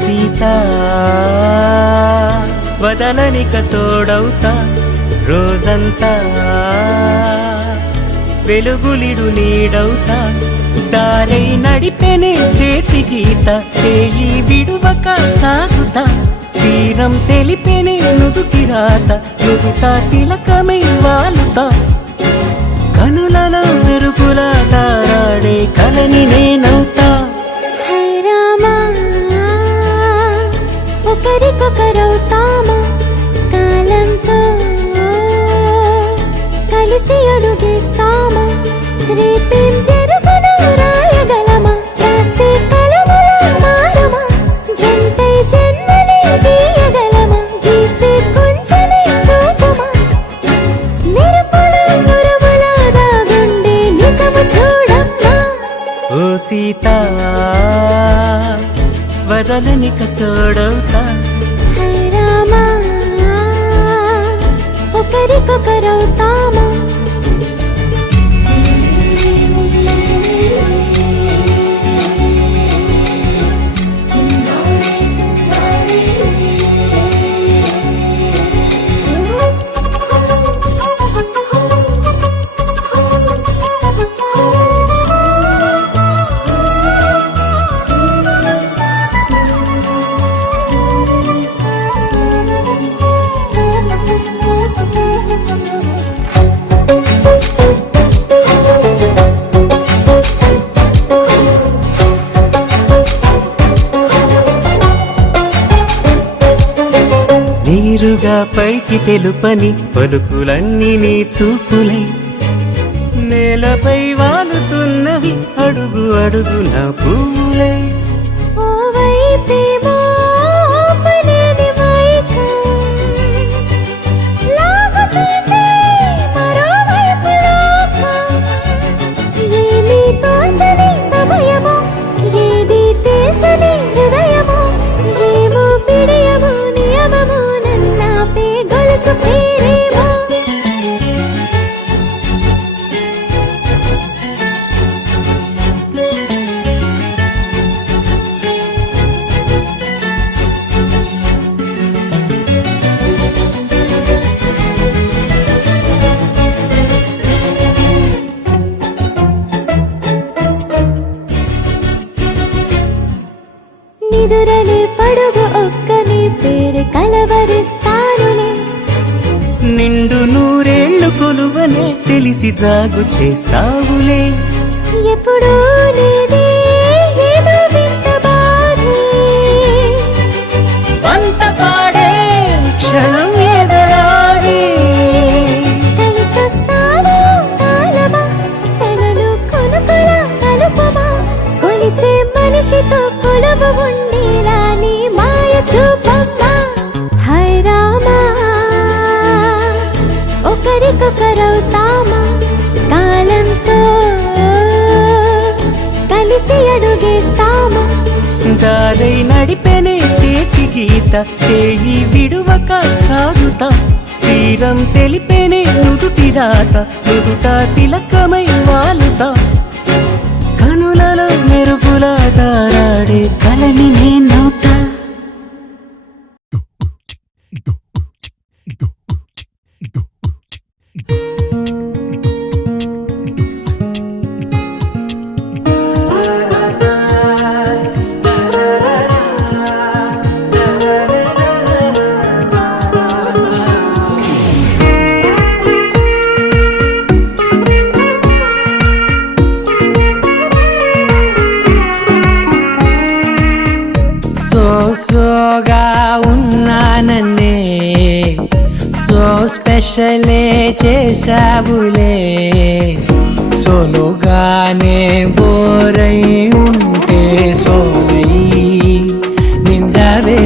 సీత వదలనిక తోడవుతా రోజంతా వెలుగులిడు నీడవుతా దారై నడిపెనే చేతి గీత చేయి విడువక సాగుతా తీరం తెలిపెనే నుదుటి రాత నుదుట తిలకమై వాలుతా కనులలో మెరుపులా తారాడే కలని నేనవుతా ఒకరికొకరవుతామా కాలంతో కలిసి అడుగేస్తామా రేపేం జరుగును రాయగలమా రాసే కలములా మారమా జంటై జన్మని గీయగలమా గీసే కొంచెని చూపమా మెరుపుల మురుముల దాగుండే నిజము చూడమ్మా ఓ సీత వదలనిక తోడవుతా రామా ఒకరికొకరవుతామా నీరుగా పైకి తెలుపని పలుకులన్నీ నీ చూపులై నేలపై వాలుతున్నవి అడుగు అడుగున పువ్వులై ఓవైపేమో ఆపలేని మైకం లాగుతుంది మరోవైపు లోకం ఏమీ తోచని సమయమో ఏది తెలుసని హృదయమో ఏమో పిడియమో నియమమో నన్నాపే గొలుసు పేరేమో నిదురలే పడుగు ఒక్కని పేరు కలవరిస్తానులే నిండు నూరేళ్లు కొలువనే తెలిసి జాగు చేస్తావులే ఎప్పుడూ లేదే ఏదో వింత బాధే వంత పాడే క్షణం ఎదురాడే కలిసొస్తావో కాలమా కలలు కొనుకొల కలుపమా కొలిచే మనిషితో కొలువు ఉండేలా నీ మాయ చూపమ్మా హై రామా ఒకరికొకరవుతామా కాలంతో కలిసి అడుగేస్తామా దారై నడిపెనే చేతి గీత చేయి విడువక సాగుతా తీరం తెలిపెనే నుదుటి రాత నుదుట తిలకమై వాలుతా కనులలో మెరుపులా తారాడే కలని నేనవుతా సోగా ఉన్నానన్నే సో స్పెషలే చేసావులే సోలోగానే బోరై ఉంటే సోలై నిండవే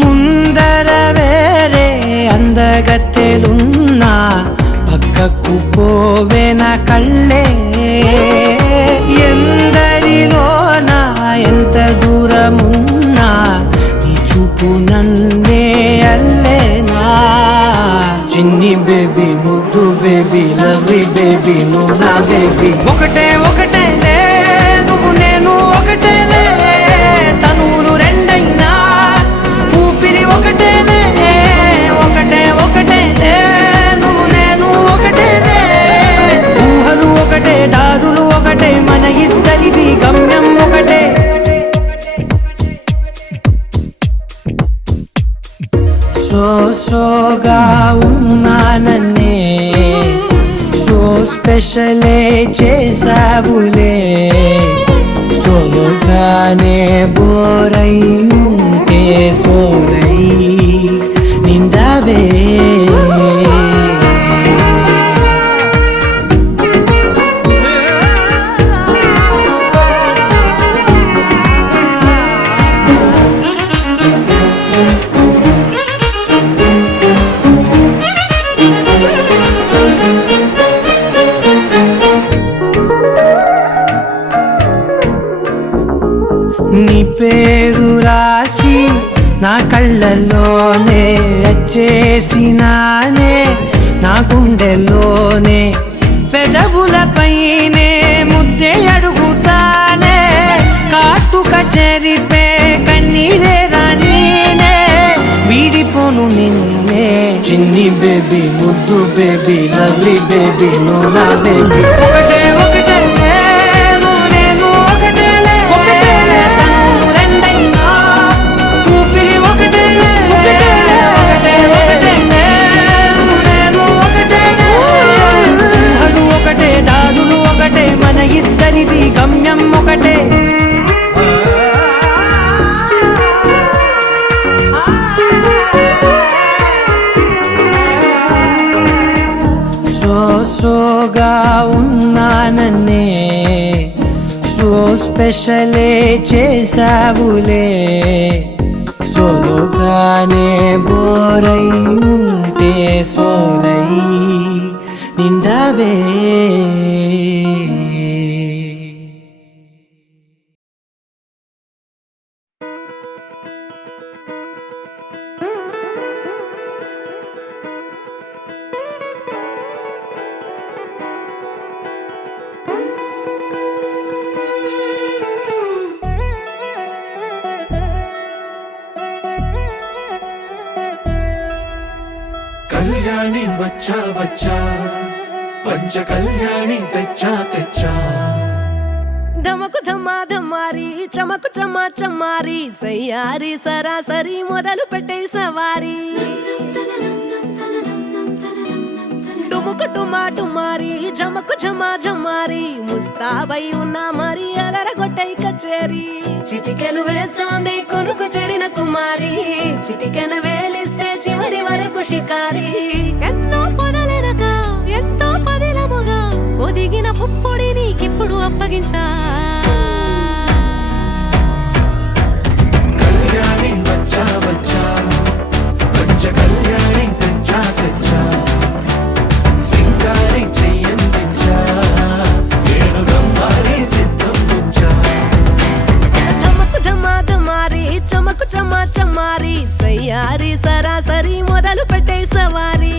ముందర వేరే అందగత్తెలున్నా పక్కకు పోవేన కళ్ళే ఎందరిలోనా ఎంత దూరమున్నా నీ చూపు నన్నే అల్లేనా చిన్ని బేబీ ముద్దు బేబీ లవ్లీ బేబీ నువ్వు నా బేబీ ఒకటే ఒకటే నువ్వు స్లోగా ఉన్నానన్నే సో స్పెషలే చేసావులే సోలోగానే బోరై ఉంటే సోలై నిండావే నీ పేరు రాసి నా కళ్ళల్లోనే వచ్చేసినానే నా గుండెల్లోనే పెదవులపైనే ముద్దే అడుగుతానే కాటుక చెరిపే కన్నీరే రానీనే వీడిపోను నిన్నే చిన్ని బేబీ ముద్దు బేబీ లవ్లీ బేబీ నోనా బేబీ ఒకటే ఒకటే మన ఇద్దరిది గమ్యం ఒకటే సోగా ఉన్నానన్నే సో స్పెషలే చేసావులే సోలోగానే బోరై ఉంటే సోలై నిండావే కళ్యాణి వచ్చా వచ్చా పంచ కళ్యాణి తెచ్చా తెచ్చా ధమకు ధమా ధమారి చమకు చమా చమారి సయ్యారి సరాసరి మొదలు పెట్టే సవారి డుముకు టుమా టుమారి జమకు ఝమా ఝమారి ముస్తాబై ఉన్నా మరి అలరగొట్టై కచేరి చిటికెను వేస్తోంది కొనుకు చెడిన కుమారి చిటికెను వేలిస్తే చివరి వరకు షికారి ఎన్నో పొదలెనక ఎంతో పదిలముగా ఒదిగిన పుప్పొడి నీకిప్పుడు అప్పగించా కళ్యాణి వచ్చా వచ్చా పంచ కళ్యాణి తెచ్చా తెచ్చా సింగారి చెయ్యందించా ఏను గమ్మారి సిద్ధం ఉంచా ధమకు ధమా ధమారి చమకు చమా చమారి సయ్యారి సరాసరి మొదలు పెట్టే సవారి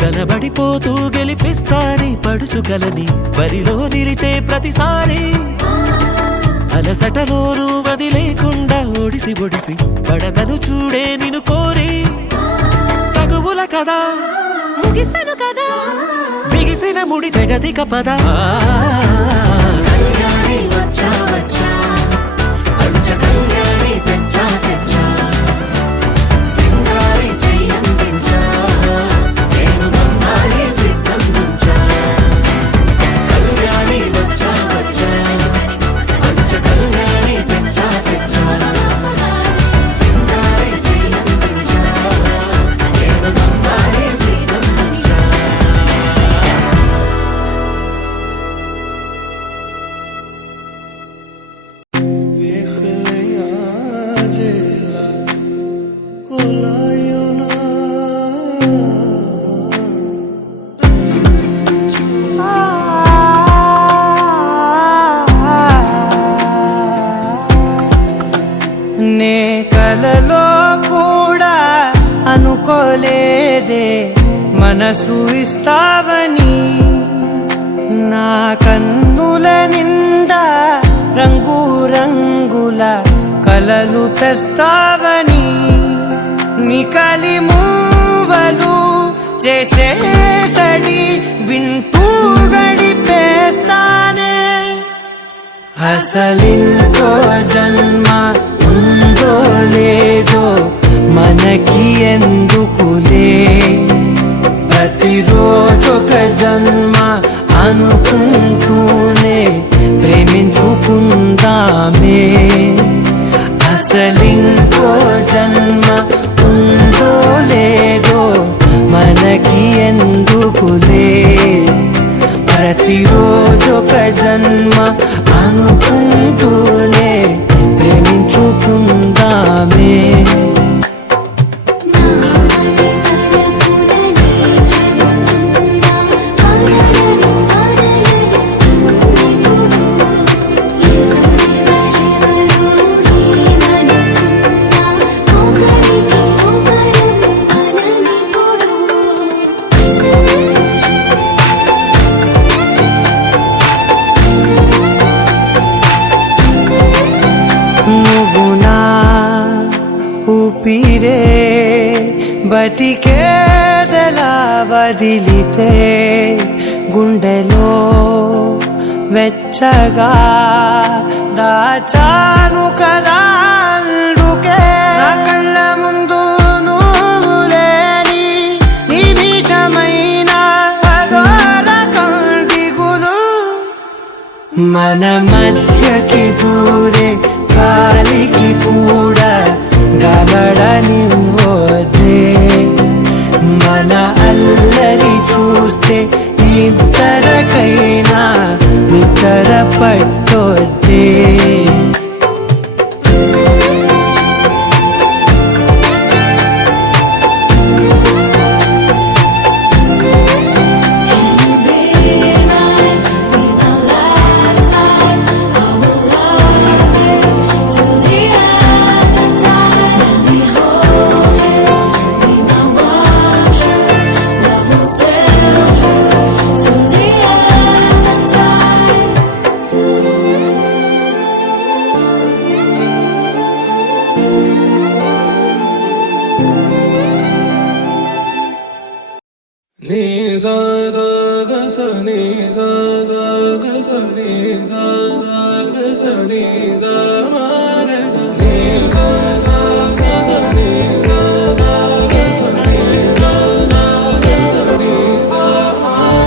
కనబడిపోతూ గెలిపిస్తాని పడుచుకలని బరిలో నిలిచే ప్రతిసారి అలసటలోనూ వదిలేకుండా ఒడిసి ఒడిసి పడతను చూడే నిన్ను కోరి తగువుల కదా ముగిసెను కదా బిగిసిన ముడి తెగదిక పద కళ్యాణి వచ్చా వచ్చా పంచ కళ్యాణి తెచ్చా తెచ్చా సింగారి చెయ్యందించా నేను గమ్మారి సిద్ధం ఉంచా కళ్యాణి వచ్చా వచ్చా పంచ కళ్యాణి తెచ్చా తెచ్చా కన్నుల నిండా రంగు రంగుల కలలు తెస్తావని నికలి మూవలు చేసేసడి వింటూ గడిపేస్తానే అసలింకో జన్మ ఉందో లేదో మనకి ఎందుకులే ప్రతిరోజొక జన్మ అనుకుంటూనే ప్రేమించుకుందామే అసలింకో జన్మ ఉందో లేదో మనకి ఎందుకులే ప్రతిరోజొక జన్మ అనుకుంటూనే ప్రేమించుకుందామే నువ్వు నా ఊపిరే బతికేదలా వదిలితే గుండెలో వెచ్చగా దాచాను కదా అందుకే నా కళ్ళ ముందు నువ్వు లేని నిమిషమైన అఘోర కంటిగులు మన మధ్యకి దూరే గాలికి కూడా గలడనివ్వదే మన అల్లరి చూస్తే ఇద్దరికైనా నిద్ర పట్టొద్దే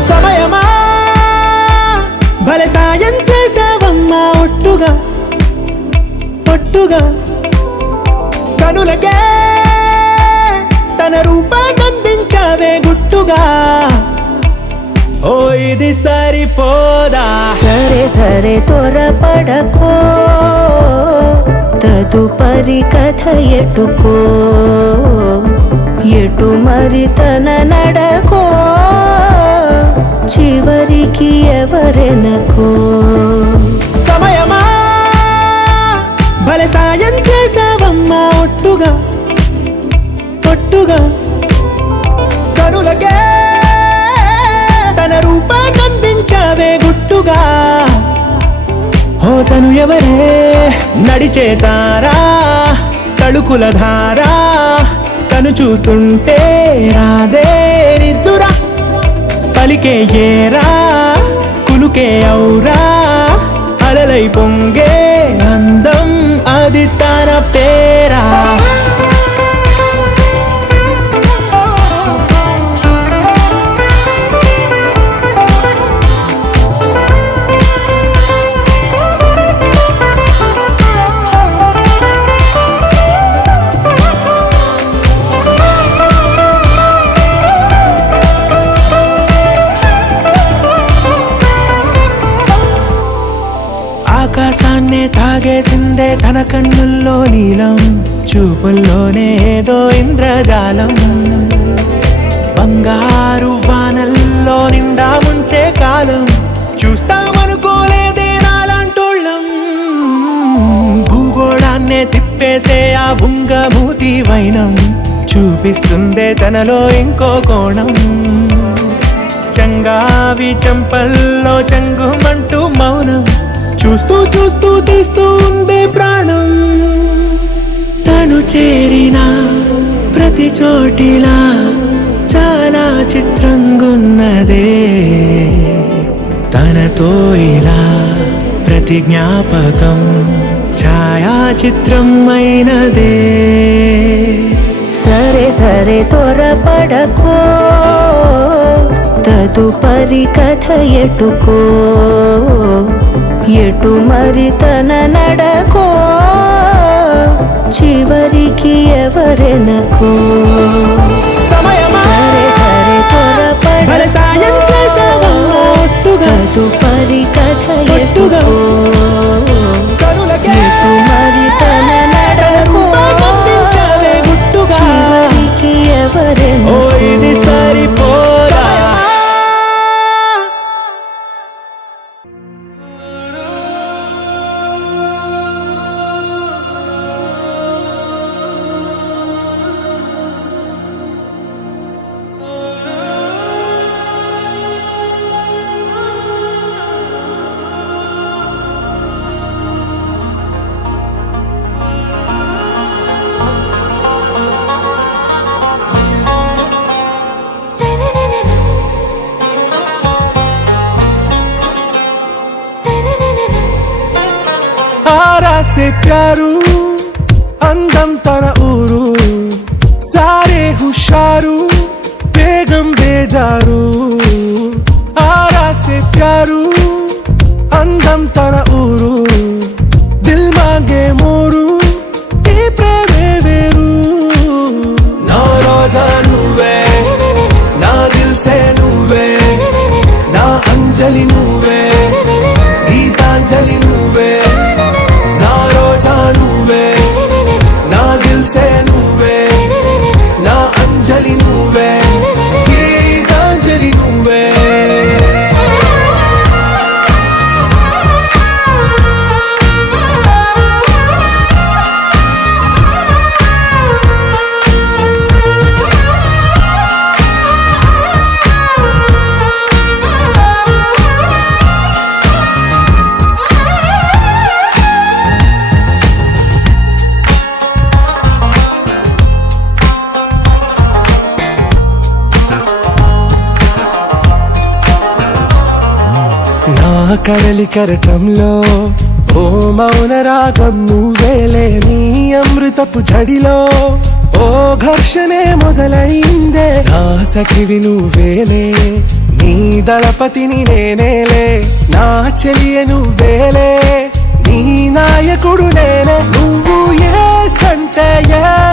సమయమా భలే సాయం చేసావమ్మా ఒట్టుగా ఒట్టుగా కనులకే తన రూపాన్నందించావే గుట్టుగా ఓ ఇది సరిపోదా సరే సరే త్వరపడకో తదుపరి కథ ఎటుకో ఎటు మరి తన నడకో చివరికి ఎవరెనకో సమయమా భలే సాయం చేసావమ్మా ఒట్టుగా ఒట్టుగా కనులకే తన రూపాన్నందించావే గుట్టుగా ఓ తను ఎవరే నడిచే తారా తళుకుల ధారా తను చూస్తుంటే రాదే నిద్దురా పలికే ఏరా కులుకే ఔరా అలలై పొంగే అందం అది తన పేరా ఆకాశాన్నే తాగేసిందే తన కన్నుల్లో నీలం చూపుల్లోనే ఏదో ఇంద్రజాలం బంగారు వానల్లో నిండా ముంచే కాలం చూస్తామనుకోలేదే నాలాంటోళ్ళం భూగోళాన్నే తిప్పేసే ఆ బుంగమూతి వైనం చూపిస్తుందే తనలో ఇంకో కోణం చంగావి చెంపల్లో చెంగుమంటూ మౌనం చూస్తూ చూస్తూ తీస్తూ ఉందే ప్రాణం తను చేరిన ప్రతి చోటిలా చాలా చిత్రంగున్నదే తనతో ఇలా ప్రతి జ్ఞాపకం ఛాయాచిత్రం అయినదే సరే సరే త్వరపడకో తదుపరి కథ ఎటుకో ఎటు మరి తన నడకో చివరికి ఎవరెనకో సమయమా సరే సరే భలే సాయం చేసావమ్మా ఒట్టుగా తదుపరి కథ ఎటుకో కనులకే ఎటు మరి తన నడకో పంపించావే గుట్టుగా చివరికి ఓ ఎవరెనకో ఇది సరిపోదా आरा से प्यारू అందం తన ఊరు సారే హుషారు బేగం బేజారు ఆరా సే ప్యారు అందం తన ఊరు దిల్ మాంగే మోరు ఈ ప్రేమే వేరు నా రోజా నువ్వే నా దిల్ సే నువ్వే నా అంజలి నువ్వే గీతాంజలి నువ్వే నా రోజా నువ్వే నా దిల్ సే నువ్వే నా అంజలి నువ్వే గీతాంజలి నువ్వే నా కడలి కరటంలో ఓ మౌన రాగం నువ్వేలే నీ అమృతపు జడిలో ఓ ఘర్షణే మొదలైందే నా సఖివి నువ్వేలే నీ దళపతిని నేనేలే నా చెలియ నువ్వేలే నీ నాయకుడు నేనే నువ్వు ఏ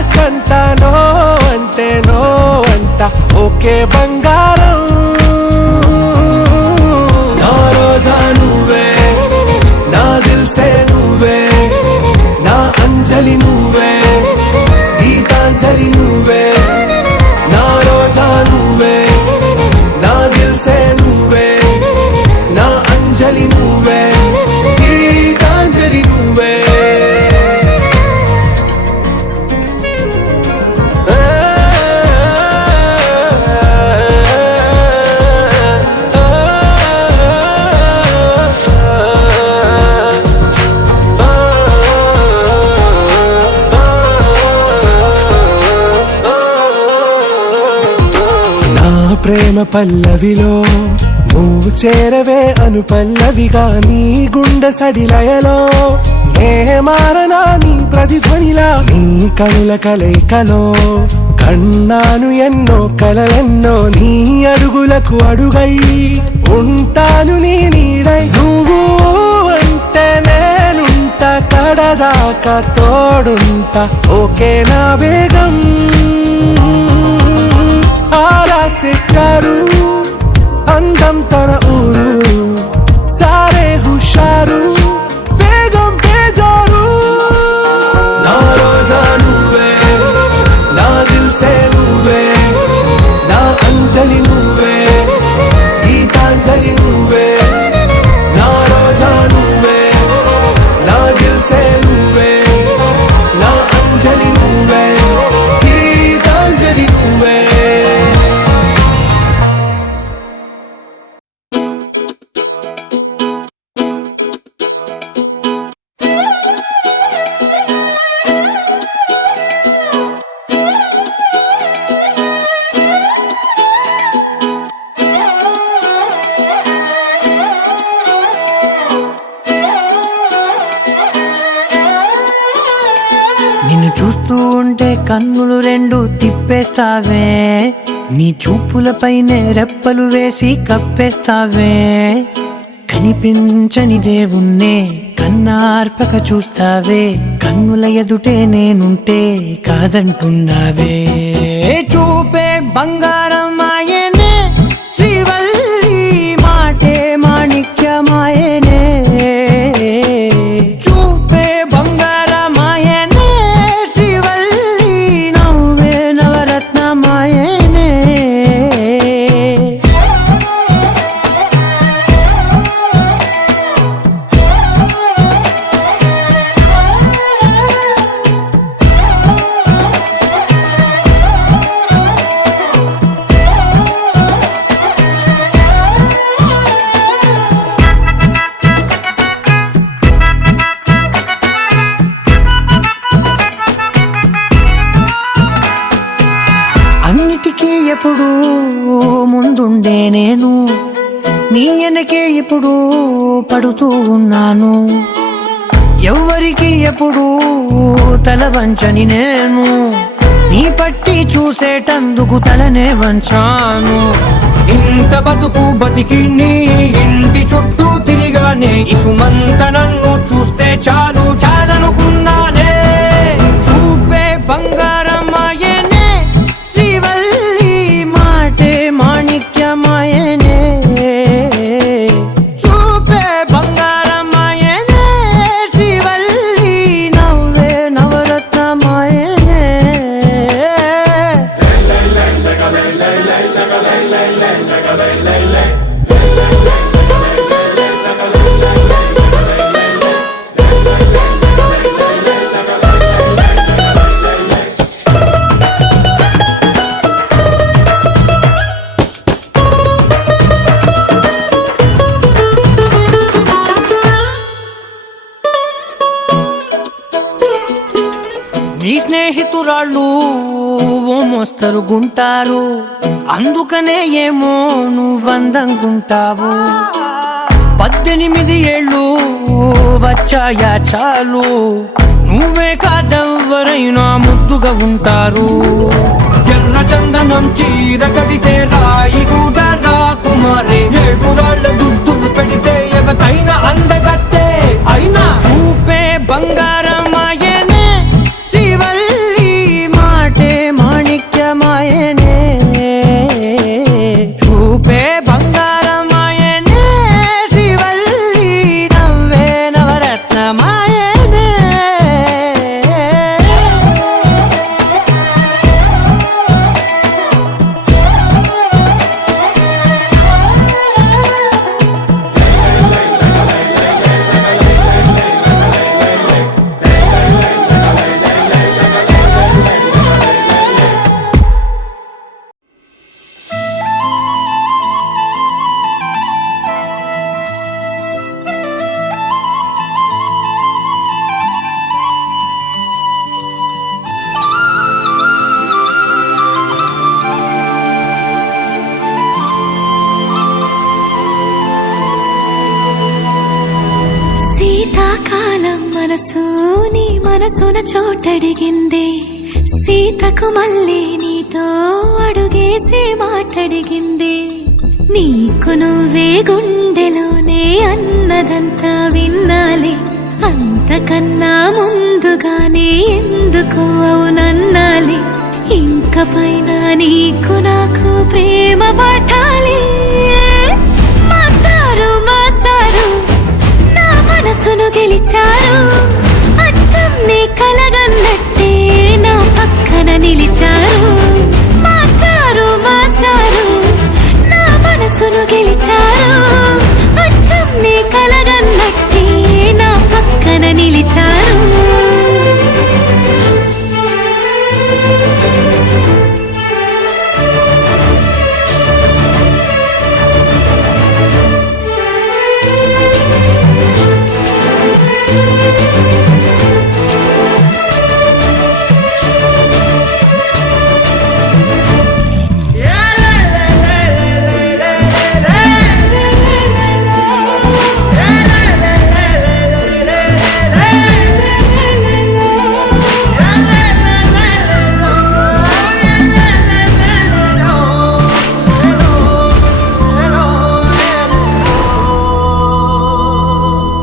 సంట నో అంటే నో అంట ఓకే బంగారం నా రోజా నువ్వే నా దిల్ సే నువ్వే నా అంజలి నువ్వే గీతాంజలి నువ్వే నా రోజా నువ్వే నా దిల్ సే నువ్వే నా అంజలి నువ్వే గీతాంజలి నువ్వే ప్రేమ పల్లవిలో నువ్వు చేరవే అను పల్లవిగా నీ గుండె సడిలయలో నే మారనా నీ ప్రతిధ్వనిలా నీ కనుల కలయికలో కన్నాను ఎన్నో కలలెన్నో నీ అడుగులకు అడుగై ఉంటాను నీ నీడై నువ్వు అంటే నేనుంట కడదాకా తోడుంటా ఓకే నా వేగం ఆరా సే ప్యారు అందం తన ఊరు సారే హుషారు బేగం బేజారు నా రోజా నువ్వే నా దిల్ సే నువ్వే నా అంజలి నువ్వే గీతాంజలి నువ్వే నా రోజా నువ్వే నా దిల్ సే నువ్వే నా అంజలి నువ్వే గీతాంజలి నువ్వే చూస్తూ ఉంటే కన్నులు రెండు తిప్పేస్తావే, నీ చూపులపైనే రెప్పలు వేసి కప్పేస్తావే. కనిపించని దేవుణ్ణే కన్నార్పక చూస్తావే, కన్నుల ఎదుటే నేనుంటే కాదంటున్నావే. చూపే బంగారం ఆయనే శ్రీవల్లి, మాటే మాణిక్యమాయనే. చూపే బంగారమాయనే శ్రీవల్లి, నవ్వే నవరత్నమాయనే. అన్నిటికీ ఎప్పుడు ముందుండే నేను, నీ వెనకే ఎప్పుడు పడుతూ ఉన్నాను. ఎవ్వరికి ఎప్పుడు తల వంచని నేను, నీ పట్టి చూసేటందుకు తలనే వంచాను. ఇంత బతుకు బతికి నీ ఇంటి చుట్టూ తిరిగానే, ఇసుమంత నన్ను చూస్తే చాలు చాలనుకున్నానే. చూపే బంగారమాయనే శ్రీవల్లి, మాటే మాణిక్యమాయనే. చూపే బంగారమాయనే శ్రీవల్లి, నవ్వే నవరత్నమాయనే. నీ స్నేహితురాళ్ళు ఓ మోస్తరుగుంటారు, అందుకనే ఏమో నువ్వందంగుంటావు. 18 ఏళ్ళు వచ్చాయా చాలు, నువ్వే కాదెవ్వరైనా ముద్దుగా ఉంటారు. ఎర్ర చందనం చీర కడితే రాయి కూడా రాకుమారే, 7 రాళ్ళ దుద్దులు పెడితే ఎవతైనా అందగత్తే అయినా. చూపే బంగారమాయనే శ్రీవల్లి, మాటే మాణిక్యమాయనే. చూపే బంగారమాయనే శ్రీవల్లి, నవ్వే నవరత్నమాయనే. శీతాకాలం మనసు నీ మనసున చోటడిగిందే, సీతకు మళ్ళీ నీతో అడుగేసే మాటడిగిందే. నీకు నువ్వే గుండెలోనే అన్నదంతా విన్నాలే, అంతకన్నా ముందుగానే ఎందుకు అవునన్నాలే. ఇంక పైన నీకు నాకు ప్రేమ పాఠాలే. మాస్టారు మాస్టారు నా మనసును గెలిచారు, అచ్చం నీ కలగన్నట్టే నా పక్కన నిలిచారు. మాస్టారు మాస్టారు నా మనసును గెలిచారు, అచ్చం నీ కలగన్నట్టే నా పక్కన నిలిచారు.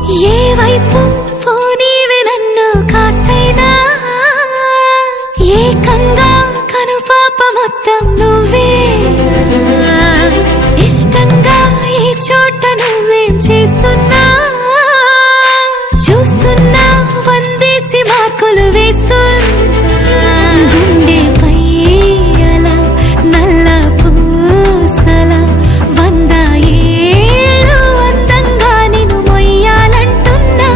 ఏ వైపు పోనీవి నన్ను కాస్తైనా ఏకంగా కనుపాప మొత్తం నువ్వే ఇష్టంగా ఈ చోట నువ్వేం చేస్తున్నా చూస్తున్నా వందేసి మార్కులు వేస్తున్నా గుండెపై అలా నల్ల పూసల 100 ఏళ్ళు అందంగా నిన్ను మొయ్యాలంటున్నా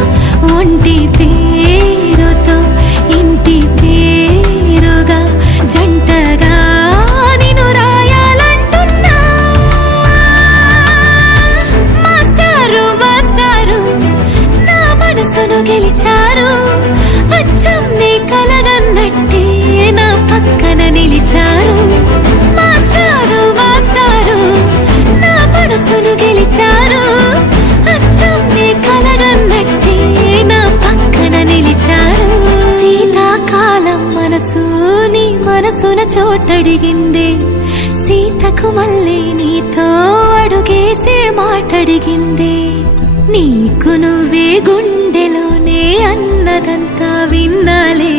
ఒంటి పేరుతో ఇంటి పేరుగా జంటగా నిన్ను రాయాలంటున్నా మాస్టారు మాస్టారు నా మనసును గెలిచారు అచ్చం నీ కలగన్నట్టే నా పక్కన నిలిచారు మాస్టారు మాస్టారు నా మనసును గెలిచారు అచ్చం నీ కలగన్నట్టే నా పక్కన నిలిచారు శీతాకాలం మనసు నీ మనసున చోటడిగింది సీతకు మళ్ళీ నీతో అడుగేసే మాటడిగింది నీకు నువ్వే గుండెలోనే అన్నదంతా విన్నాలే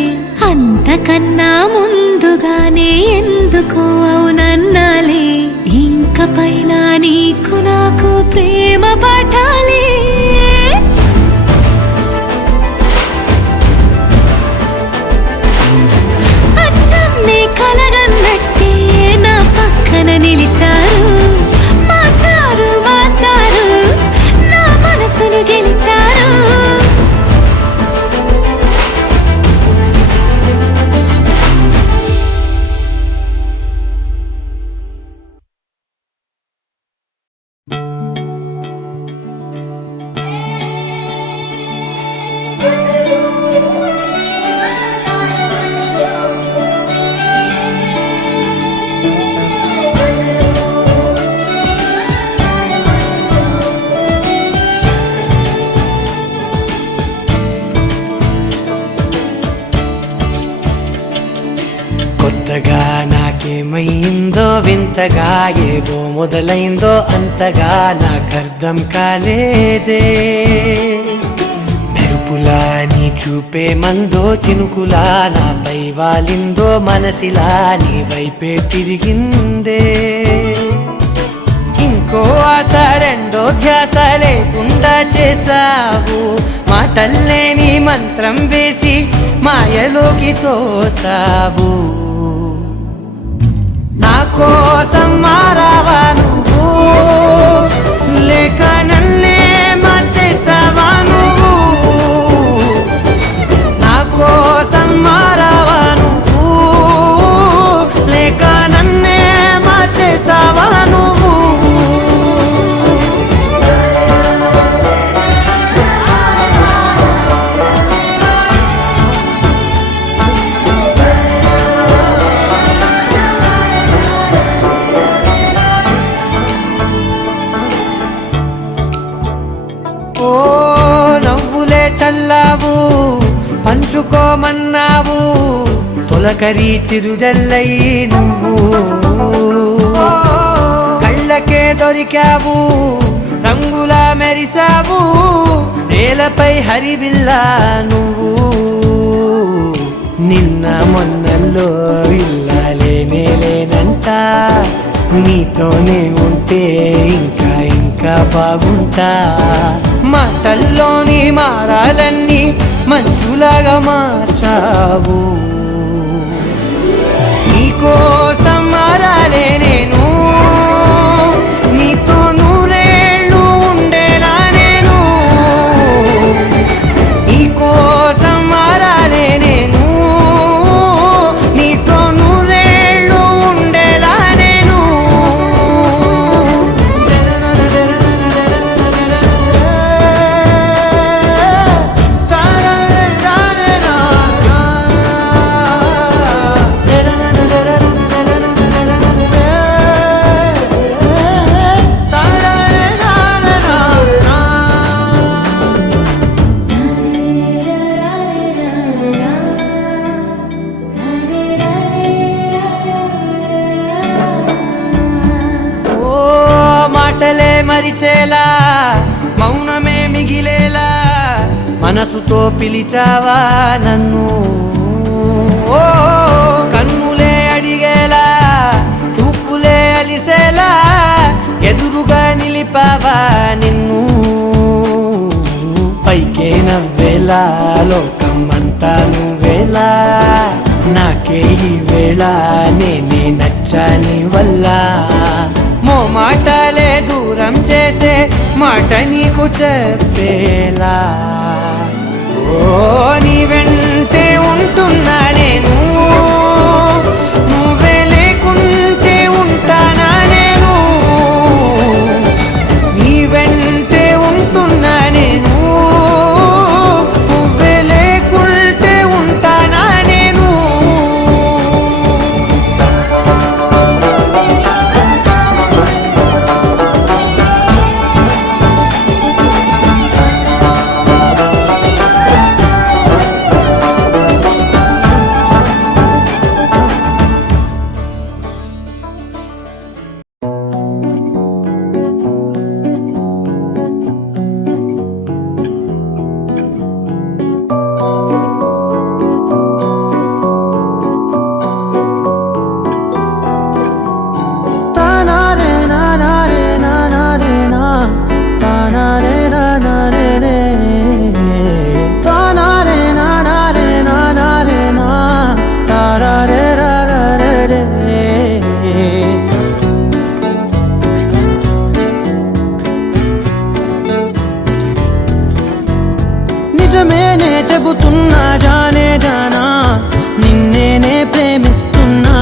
అంతకన్నా ముందుగానే ఎందుకో అవునన్నాలే ఇంక పైన నీకు నాకు ప్రేమ పాఠాలే అచ్చం నీ కలగన్నట్టే నా పక్కన నిలిచారు మాస్టారు మాస్టారు నా మనసును గెలిచారు కొత్తగా నాకేమైందో వింతగా ఏదో మొదలైందో అంతగా నాకర్థం కాలేదే మెరుపులా నీ చూపే మందో చినుకులా నాపై వాలిందో మనసిలా నీ వైపే తిరిగిందే ఇంకో ఆశ రెండో ధ్యాస లేకుండా చేసావు మాటల్లే నీ మంత్రం వేసి మాయలోకి తోసావు నా కోసం మారావా నువ్వు లేక నన్నే మార్చేసావా నువ్వు నా కోసం మారావా నువ్వు లేక నన్నే మార్చేసావా నువ్వు చల్లావు పంచుకోమన్నావు తొలకరి చిరుజల్లై నువ్వు కళ్ళకే దొరికావు రంగులా మెరిసావు నేలపై హరివిల్లా నువ్వు నిన్న మొన్నల్లో ఇల్లాలేనే లేనంట నీతోనే ఉంటే ఇంకా ఇంకా బాగుంటా మాటల్లోని మారాలన్నీ మంచులాగా మార్చావు నీకోసం మారాలే నేను నీతో నూరేళ్ళు ఉండేలా నేను నీకోసం మారాలే నేను నీతో నూరేళ్ళు ఉండేలా నేను మనసుతో పిలిచావా నన్ను ఓ కన్నులే అడిగేలా చూపులే అలిసేలా ఎదురుగా నిలిపావా నిన్ను పైకే నవ్వేలా లోకమంతా నువ్వేలా నాకే ఈ వేళ నేనే నచ్చాని వల్ల మో మాటలే దూరం చేసే మాట నీకు చెప్పేలా ఓ నీ వెంటే ఉంటున్నా నేను నువ్వే లేకుంటే ఉంటానా నేను నీ వెంటే ఉంటున్నా నేను నువ్వే లేకుంటే ఉంటానా నేను నిజమేనే చెబుతున్నా జానే జానా నిన్నేనే ప్రేమిస్తున్నా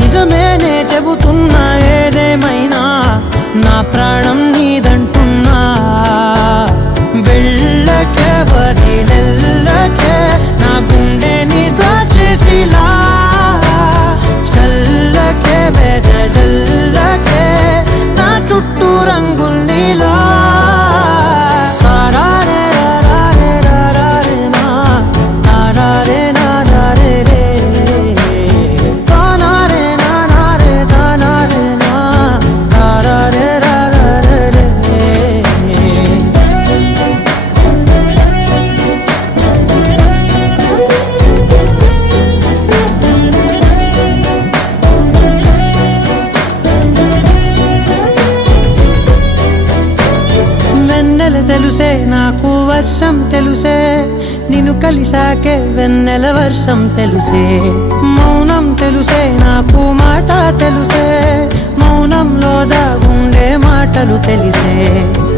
నిజమేనే చెబుతున్నా ఏదేమైనా నా ప్రాణం నీదంటున్నా వెళ్ళకే వదిలెల్లకే నా గుండెని దాచేసిలా చల్లకే వెదజల్లకే నా చుట్టూ రంగుల్నిలా తెలుసే నాకు వర్షం తెలుసే నిన్ను కలిసాకే వెన్నెల వర్షం తెలుసే మౌనం తెలుసే నాకు మాట తెలుసే మౌనంలో దాగుండే మాటలు తెలిసే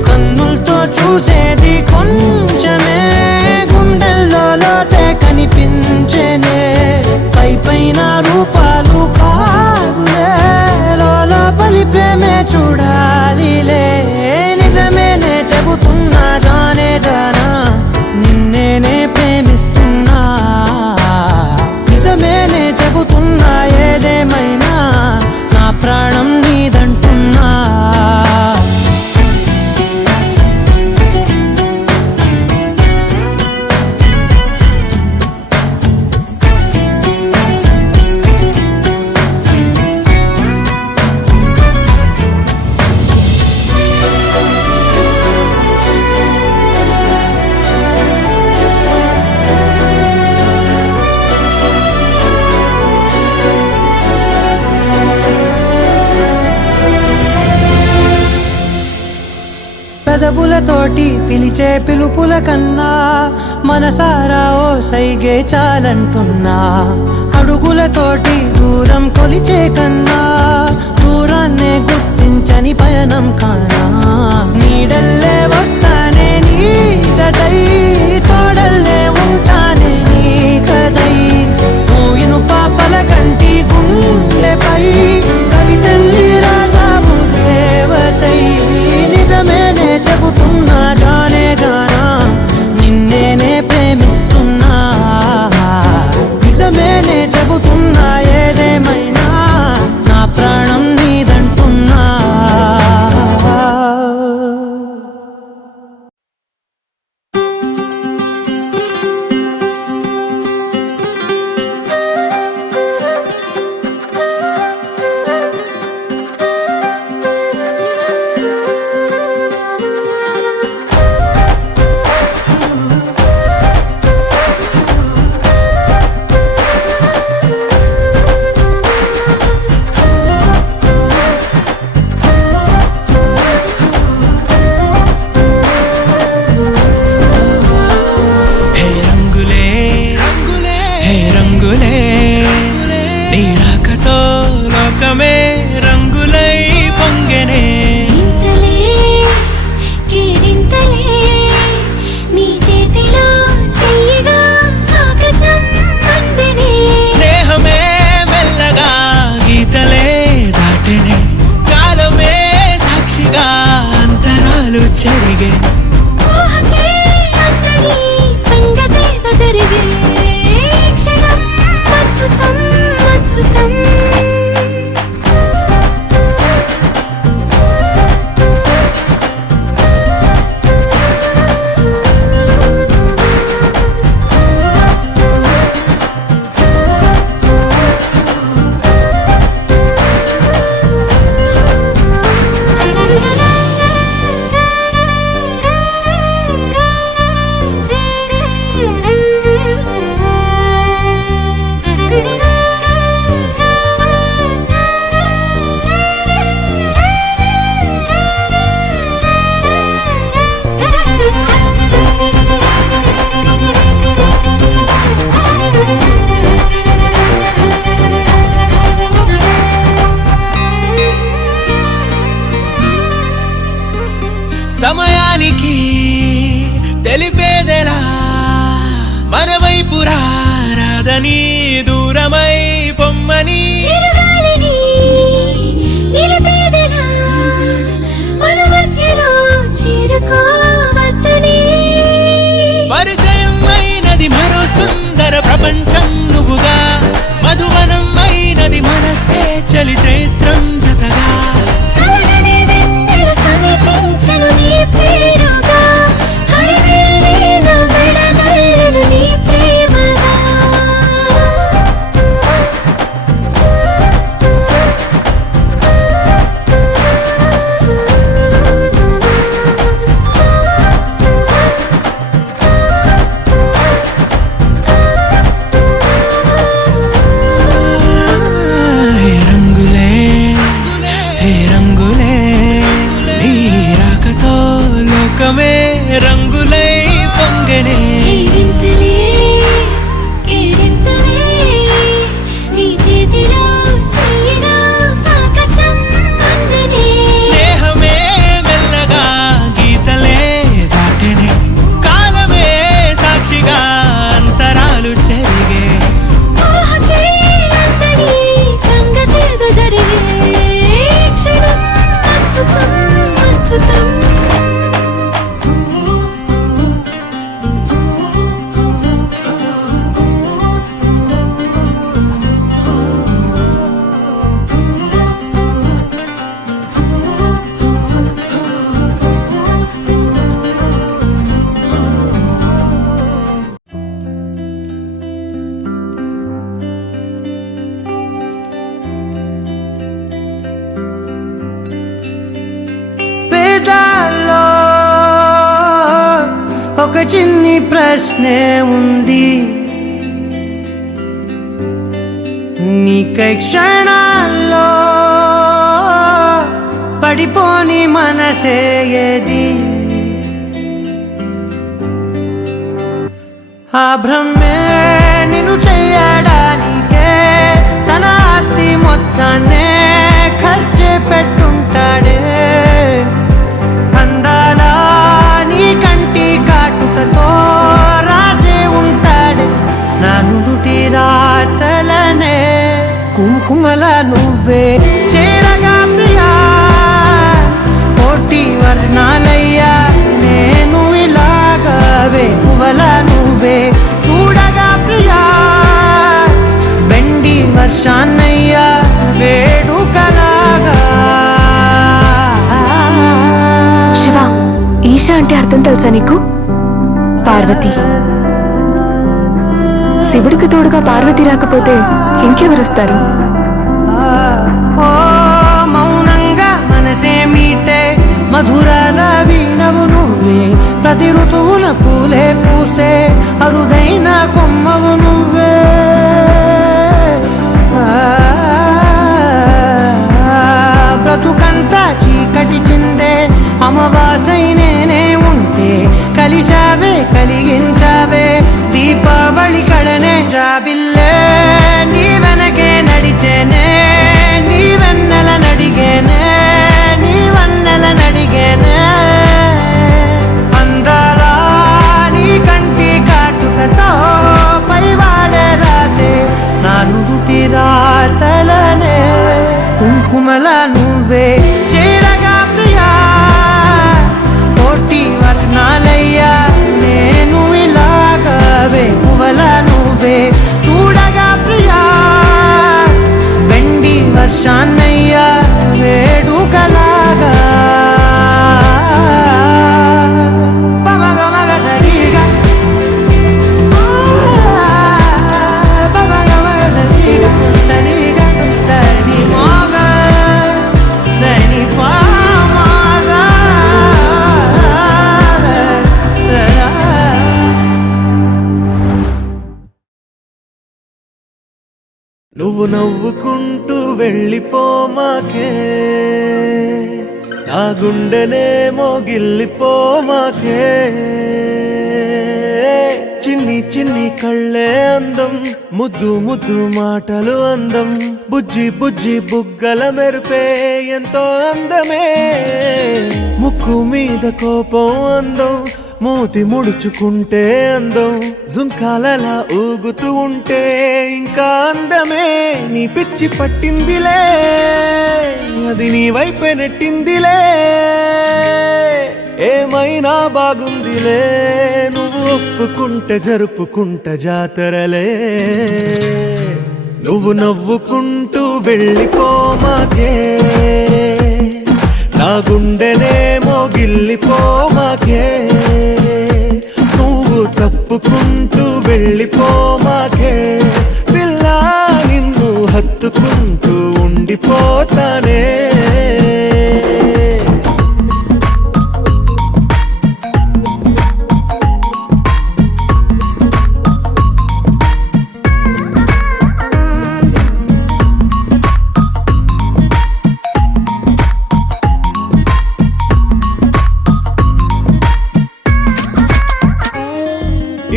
కన్నులతో చూసేది కొంచెమే గుండెల్లో లోతే కనిపించేనే పై పైన రూపాలు కాదులే లోపలి ప్రేమే చూడాలిలే నిజమేనే చెబుతున్నా జానే జానా నిన్నేనే ప్రేమిస్తున్నా నిజమేనే చెబుతున్నా ఏదేమైనా నా ప్రాణం నీదంటున్నా పెదవులతోటి పిలిచే పిలుపుల కన్నా మనసారా ఓ సైగే చాలంటున్నా అడుగులతోటి దూరం కొలిచే కన్నా దూరాన్నే గుర్తించని పయనం కానా నీడల్లే వస్తానే నీ జతై తోడల్లే ఉంటానే నీ కదై పోయిను పాపల కంటి గుండెపై కవితల్లి రాజావు దేవతై నిజమేనే చెబుతున్నా జానే జానా నిన్నేనే ప్రేమిస్తున్నా నిజమేనే చెబుతున్నా ఏదేమైనా నా ప్రాణం నీదంటున్నా తెలిపేదెలా మన వైపు రాదని దూరమై పొమ్మని చిరుగాలిని నిలిపేదెలా మన మధ్యలో చేరుకోవద్దని పరిచయం అయినది మరో సుందర ప్రపంచం నువ్వుగా మధువనం అయినది మనసే చలి చైత్రం జతగా కలగనే వెన్నెల సమీపించను నీ పేరుగా హరివేళే నా మెడనల్లను నీ ప్రేమగా హే రంగులే హే రంగులే నీ రాకతో లోకమే రంగులై పొంగనే కేరింతలే కేరింతలే నీ చేతిలో చెయ్యినా ఆకాశం అందనే స్నేహమే మెల్లగా గీతలే దాటెనే కాలమే సాక్షిగా అంతరాలు చెరిగే ఊహకే అందని సంగతేదో జరిగే క్షణం అద్భుతం అద్భుతం పేదాల్లో ఒక చిన్ని ప్రశ్నే ఉంది నీకై క్షణాల్లో పడిపోని మనసే ఏది ఆ భ్రమే నిన్ను చెయ్యడానికే తన ఆస్తి మొత్తాన్నే ఖర్చు పెట్టుంటాడే అందాల నీ కంటి కాటుకతో రాసే ఉంటాడే నా నుదుటి రాతలనే కుంకుమల నువ్వే చేరగా ప్రియా కోటి వర్ణాలయ్యా నేను ఇలాగవే పువ్వల నువ్వే చూడగా ప్రియా వెండి వర్షాన్నయ్యా వేడుకలాగా శివ ఈశా అంటే అర్థం తెలుసా నీకు? పార్వతి. శివుడికి తోడుగా పార్వతి రాకపోతే ఇంకెవరొస్తారు? ఓ మౌనంగా మనసే మీటే మధురాల వీణవు నువ్వే ప్రతి ఋతువుల పూలే పూసే అరుదైన కొమ్మవు నువ్వే బ్రతుకంతా చీకటి చిందే అమావాసై నేనే ఉంటే కలిశావే కలిగించావే దీపావళి కళనే జాబిల్లే నీ వెనకే నడిచేనే నీ వెన్నెల నడిగేనే నీ వన్నెల నడిగేనే అందాలా నీ కంటి కాటుకతో పైవాడే రాసే నా నుదుటి రాతలనే కుంకుమల నువ్వే చేరగా ప్రియా కోటి వర్ణాలయ్యా నేను ఇలాగవే పువ్వల నువ్వే చూడగా ప్రియా వెండి వర్షాన్నయ్యా వేడుకలాగా పమగమగ సరిగా పమగమగ సరిగా సరిగా దని మోగ దని పామగ నువ్వు నవ్వుకుంటూ వెళ్ళిపోమాకే నా గుండెనేమో గిల్లిపోమాకే చిన్ని చిన్ని కళ్ళే అందం ముద్దు ముద్దు మాటలు అందం బుజ్జి బుజ్జి బుగ్గల మెరుపే ఎంతో అందమే ముక్కు మీద కోపం అందం మూతి ముడుచుకుంటే అందం జుంకాలలా ఊగుతూ ఉంటే ఇంకా అందమే నీ పిచ్చి పట్టిందిలే అది నీ వైపే నెట్టిందిలే ఏమైనా బాగుందిలే నువ్వు ఒప్పుకుంటే జరుపుకుంటే జాతరలే నువ్వు నవ్వుకుంటూ వెళ్ళిపోమాకే నా గుండెనేమో గిల్లిపోమాకే నువ్వు తప్పుకుంటూ వెళ్ళిపోమాకే పిల్ల నిన్ను హత్తుకుంటూ ఉండిపోతానే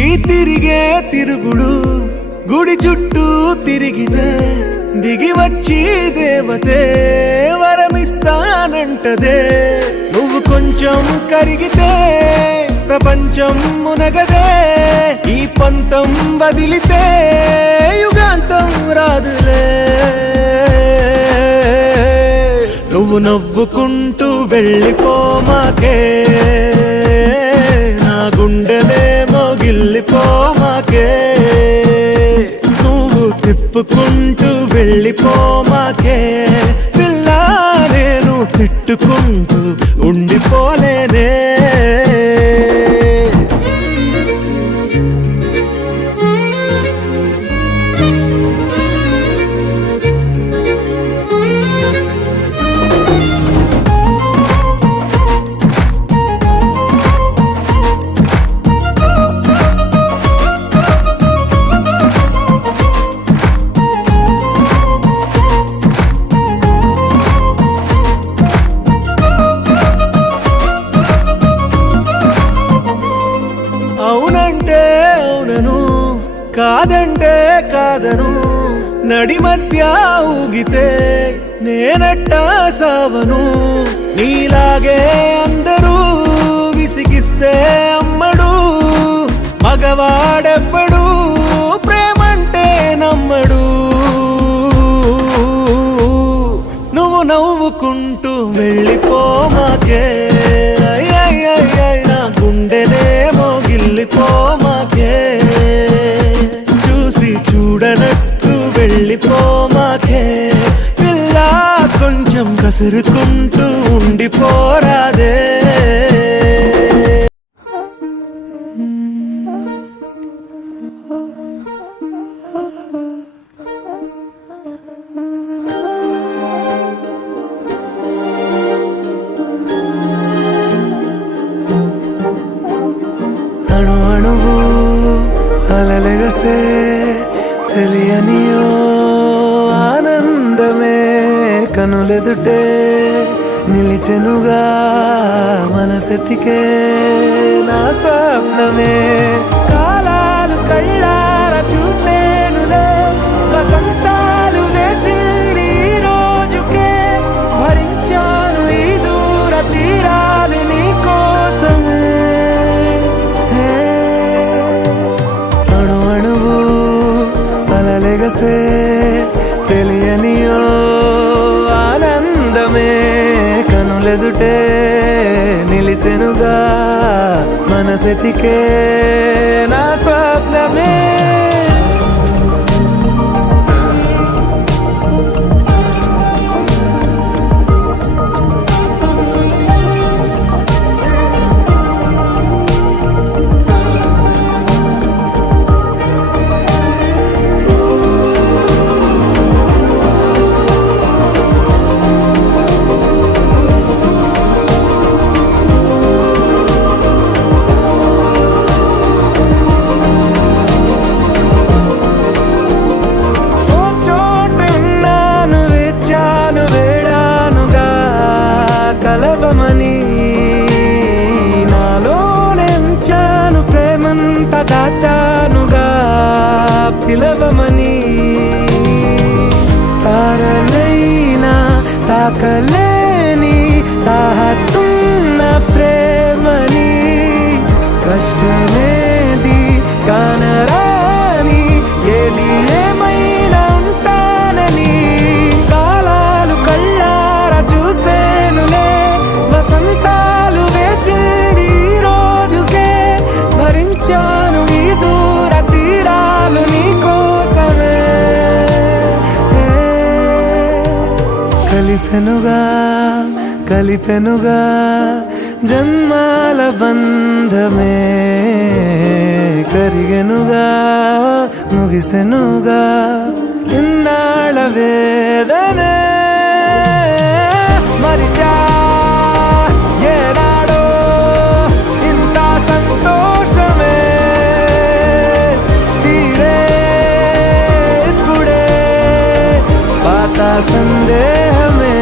ఈ తిరిగే తిరుగుడు గుడి చుట్టూ తిరిగితే దిగి వచ్చి దేవతే వరమిస్తానంటదే నువ్వు కొంచెం కరిగితే ప్రపంచం మునగదే ఈ పంతం వదిలితే యుగాంతం రాదులే నువ్వు నవ్వుకుంటూ వెళ్ళిపోమాకే నా గుండెనేమో గిల్లిపోమాకే నువ్వు తిప్పుకుంటూ వెళ్ళిపోమాకే పిల్ల నేను తిట్టుకుంటూ ఉండిపోలేనే అవునంటే అవునను కాదంటే కాదను నడి మధ్య ఊగితే నేనట్టా సావను నీలాగే అందరూ విసిగిస్తే అమ్మడు మగవాడెవ్వడు ప్రేమంటే నమ్మడు నువ్వు నవ్వుకుంటూ వెళ్ళిపోమాకే నా గుండెనేమో గిల్లిపోమాకే చూసి చూడనట్టు వెళ్ళిపోమాకే పిల్ల కొంచెం కసురుకుంటూ ఉండిపోరాదే అణు అణువు అలలెగసే తెలియనియో ఆనందమే కనులెదుటే నిలిచెనుగా మనసెతికే నా స్వప్నమే కాలాలు కళ్ళార చూసేనులే వసంతాలు వేచింది ఈ రోజుకే భరించాను ఈ దూర తీరాలు నీ కోసమే అణు అణువు అలలెగసే తెలియనియో ఆనందమే కనులెదుటే నిలిచెనుగా మనసెతికే నా స్వప్నమే కలవమని నాలోనెంచాను ప్రేమంత దాచానుగా పిలవమని తారలైనా తాకలేని తాహతున్న ప్రేమని కష్టమేది కానరాని ఏది ఏమైనా ఉంటానని కాలాలు కళ్ళార చూసేనులే వసంతాలు వేచింది ఈ రోజుకే భరించాను ఈ దూర తీరాలు నీ కోసమే కలిసెనుగా కలిపెనుగా జన్మాల బంధమే కరిగెనుగా ముగిసెనుగా ఇన్నాళ్ళ వేదనే మరిచా ఏనాడో ఇంత సంతోషమే తీరే ఇప్పుడే పాత సందేహమే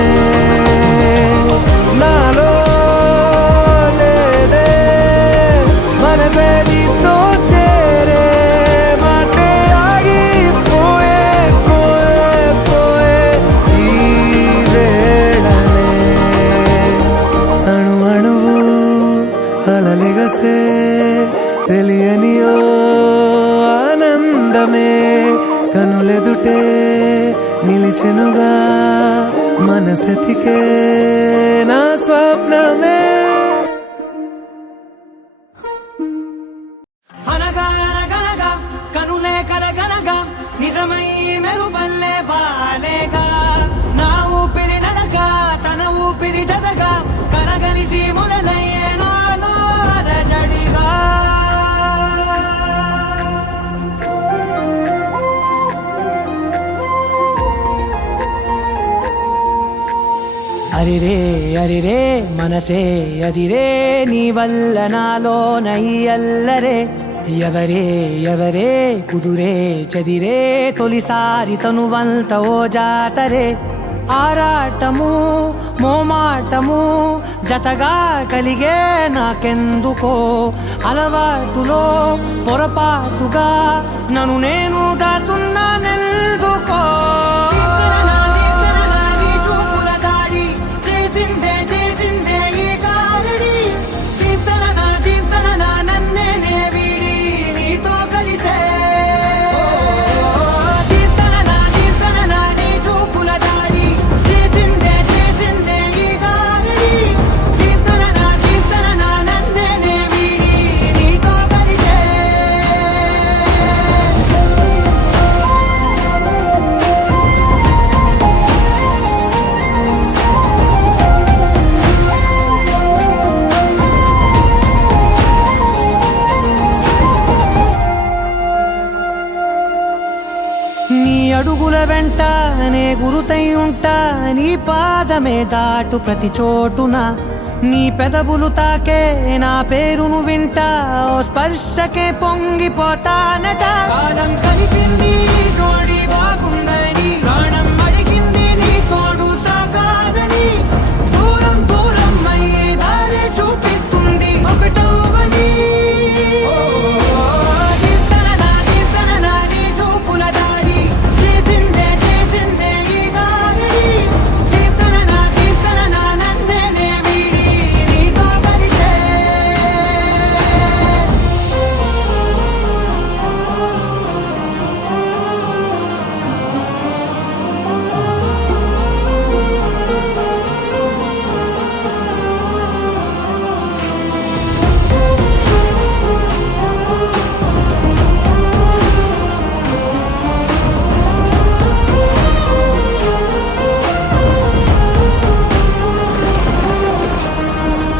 నాలో లేదే మనసే నీతో చేరే మాటే ఆగిపోయే పోయే పోయే ఈ వేళనే అణు అణువు అలలిగసే తెలియని ఓ ఆనందమే కనులెదుటే నిలిచెనుగా మనసెతికే నా స్వప్నమే అనగానగనగా కనులే కలగనగా నిజమై మెరుపల్లే బాలేగా నా ఊపిరి నడక తన ఊపిరి జతగా కలగలిసి మొదలయ్యే నాలో అలజడిగా అరిరే అరిరే మనసే అదిరే నీ వల్ల నాలో నై అల్లరే ఎవరే ఎవరే కుదురే చదిరే తొలిసారి తనువంత ఓ జాతరే ఆరాటము మోమాటము జతగా కలిగే నాకెందుకో అలవాటులో పొరపాటుగా నన్ను నేను దాస్తున్నానెందుకో అడుగుల వెంట నే గురుతై ఉంటా నీ పాదమే దాటు ప్రతి చోటున నీ పెదవులు తాకే నా పేరును వింటా ఓ స్పర్శకే పొంగిపోతానట కాలం కలిపింది జోడి బాగుందని ప్రాణం అడిగింది నీ తోడు సాగాలని దూరం దూరం అయ్యి దారి చూపిస్తుంది ఒకటోవని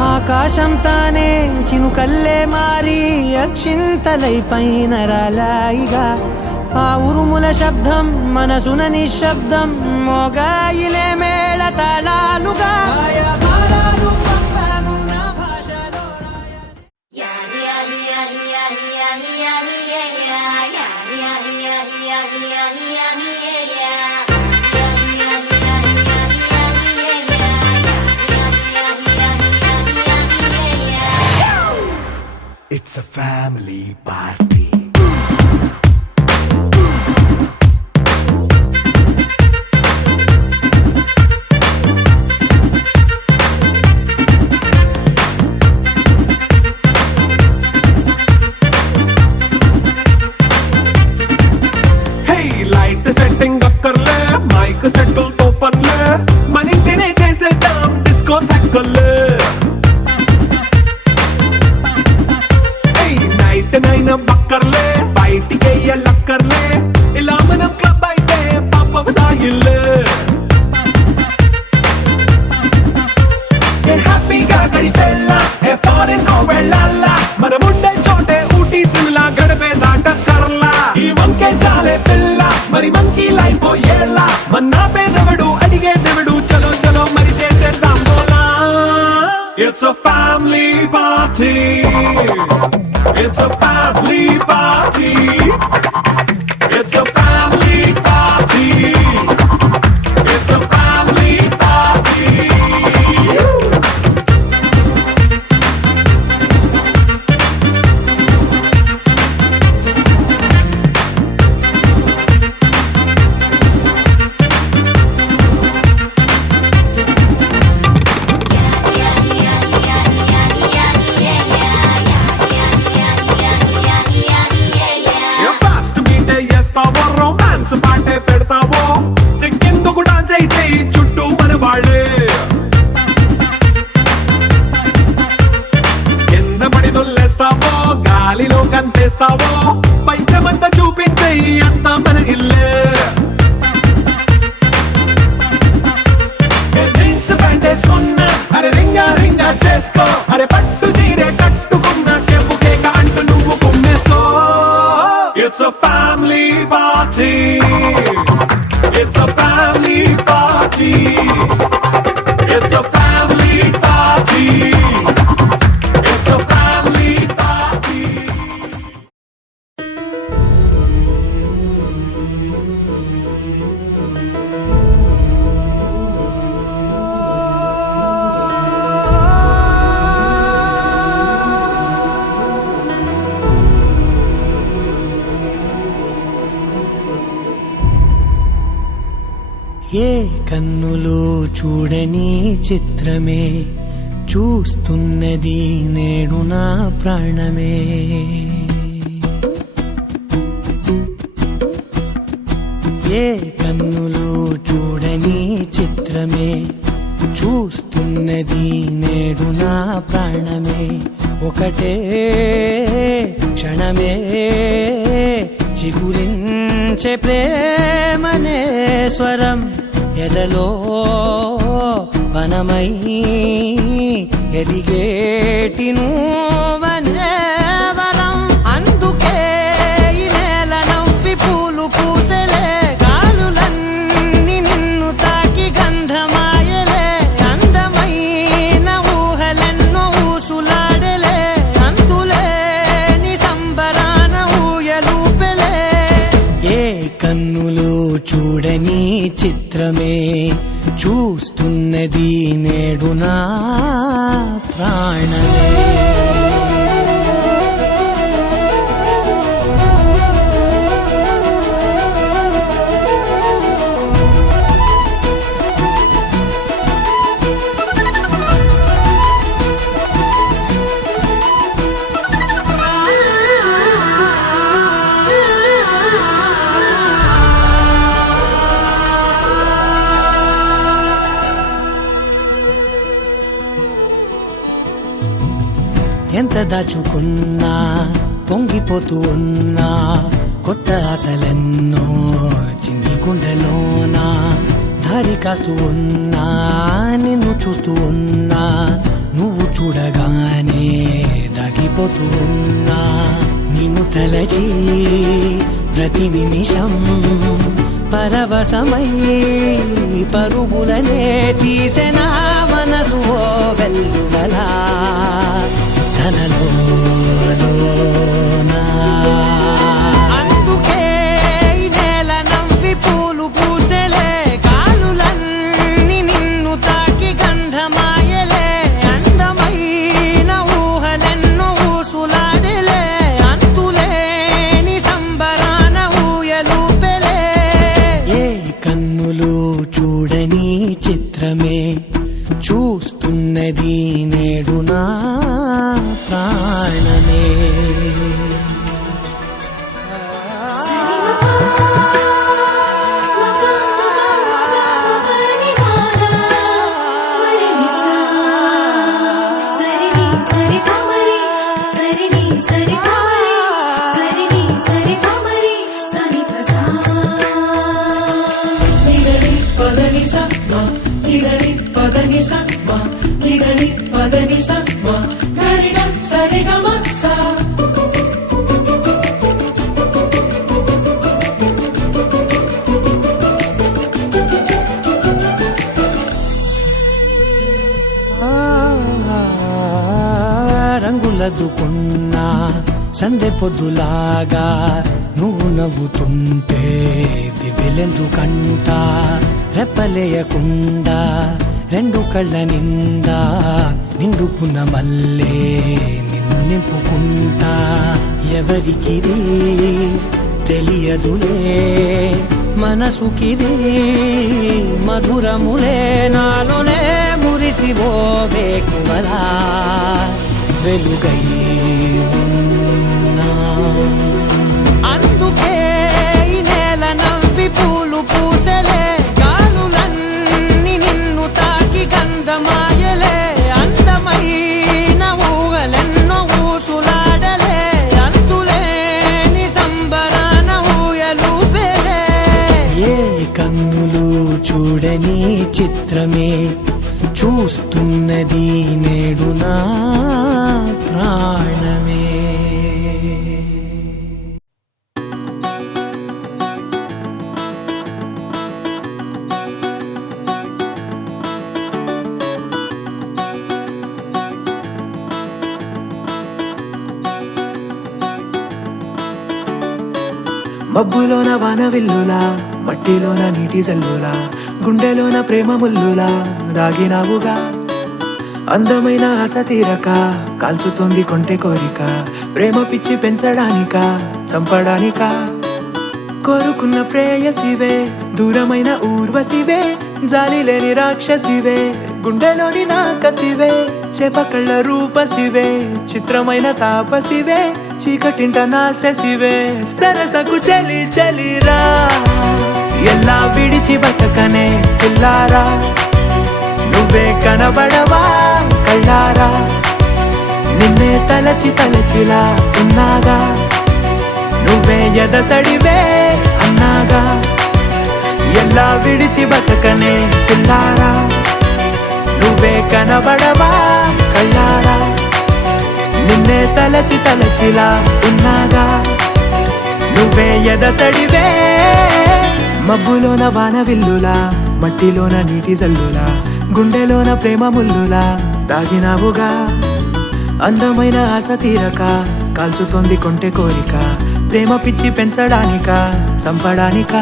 ఆకాశం తానే చినుకల్లే మారి అక్షింతలై పైన రాలాయిగా ఆ ఉరుముల శబ్దం మనసున నిశ్శబ్దం మోగాయిలే Mela తాళాలుగా It's a family party. చికెనైన బక్కర్లే బయటికెయ్యలక్కర్లే ఇలా మనం క్లబ్ అయితే పాపవదా ఇల్లే హ్యాపీగా గడిపెళ్ళ ఏ ఫారెన్ నో వెళ్ళాల మనముండే చోటే ఊటీ సిమ్లా గడిపే దాటక్కర్లా ఈ వంకే చాలే పిల్ల మరి మంకీ లైఫ్ ఏళ్ళ మన్నా పేదవడు అడిగే దేవుడు చలో చలో మరి చేసేద్దాం బోలా It's a family party. It's a family party. It's a family party. It's a family party. Fast మీటే చేస్తావో రొమాన్స్ పాటే పెడతావో సిగ్గెందుకు డాన్స్ అయితే చుట్టూ మన వాళ్ళే కింద పడి దొల్లేస్తావో గాలిలో కంటేస్తావో పైకమంతా చూపించే అంతా మన ఇల్లే జీన్స్ ప్యాంటేసుకున్నా అరే రింగా రింగా చేసుకో అరే పట్టు చీరే కట్టుకున్నా కెప్పు కేక అంటూ నువ్వు కుమ్మేసుకో It's a family party. It's a family party. It's a family party. It's a family party. ఏ కన్నులు చూడని చిత్రమే చూస్తున్నది నేడు నా ప్రాణమే ఏ కన్నులు చూడని చిత్రమే చూస్తున్నది నేడు నా ప్రాణమే ఒకటే క్షణమే చిగురించే ప్రేమనే స్వరం ఎదలో వనమై ఎదిగేటి నువ్వనే వరం అందుకే ఈ నేల నవ్వి పూలు పూసలే గాలులన్నీ నిన్ను తాకి గంధమాయలే అందమైన ఊహలెన్నో ఊసులాడలే అంతులేని సంబరాన ఊయలూపెలే ఏ కన్నులు చూడని చిత్రమే చూస్తున్నది నేడు నా ప్రాణమే ఎంత దాచుకున్నా పొంగిపోతూ ఉన్నా కొత్త ఆశలెన్నో చిన్ని గుండెలోనా దారి కాస్తూ ఉన్నా నిన్ను చూస్తూ ఉన్నా నువ్వు చూడగానే దాగిపోతూ ఉన్నా నిన్ను తలచి ప్రతి నిమిషం పరవశమై పరుగులనే తీసెనా మనసు ఓ వెల్లువలా తనలోనా అందుకే ఈ నేల నవ్వి పూలు పూసలే గాలులన్నీ నిన్ను తాకి గంధమాయలే అందమైన ఊహలెన్నో ఊసులాడలే అంతులేని సంబరాన ఊయలూపెలే ఏ కన్నులు చూడని చిత్రమే చూస్తున్నది నేడు నా ప్రాణమే సర్దుకున్నా సందె పొద్దులాగా నువ్వు నవ్వుతుంటే దివ్యలెందుకంట రెప్పలేయకుండా రెండు కళ్ళ నిండా నిండుకున్న మల్లే నిన్ను నింపుకుంటా ఎవరికిది తెలియదులే మనసుకిది మధురములే నాలోనే మురిసివో వేకువలా వెలుగై ఉన్నా. అందుకే ఈ నేల నవ్వి పూలు పూసలే గాలులన్నీ నిన్ను తాకి గంధమాయలే అందమైన ఊగలెన్నో ఊసులాడలే అంతులేని సంబరాన ఊయలు పేరే ఏ కన్నులు చూడని చిత్రమే చూస్తున్నది నేడు నా ప్రాణమే. మబ్బులోన వాన విల్లులా మట్టిలోన నీటి జల్లులా గుండెలోన ప్రేమ ముల్లులా దాగినావుగా అందమైన ఆశ తీరక కాల్చుతోంది కొంటె కోరిక ప్రేమ పిచ్చి పెంచడానిక చంపడానిక కోరుకున్న ప్రేయసివే దూరమైన ఊర్వశివే జాలి లేని రాక్షసివే గుండెలోని నాకసివే చేపకళ్ళ రూపసివే చిత్రమైన తాపసివే చీకటింట నాశసివే సరసకు చలి చలిరా ఎలా విడిచి బతకనే పిల్లారా నువ్వే కనబడవా కళ్ళారా నిన్నే తలచి తలచిలా ఉన్నాగా నువ్వే ఎదసడివే అన్నాగా ఎలా విడిచి బతకనే పిల్లారా నువ్వే కనబడవా కళ్ళారా నిన్నే తలచి తలచిలా ఉన్నాగా నువ్వే ఎదసడివే మబ్బులోన వాన విల్లులా మట్టిలోన నీటి జల్లులా గుండెలోన ప్రేమ ముల్లులా దాగినావుగా అందమైన ఆశ తీరక కాల్చుతోంది కొంటె కోరిక ప్రేమ పిచ్చి పెంచడానిక చంపడానిక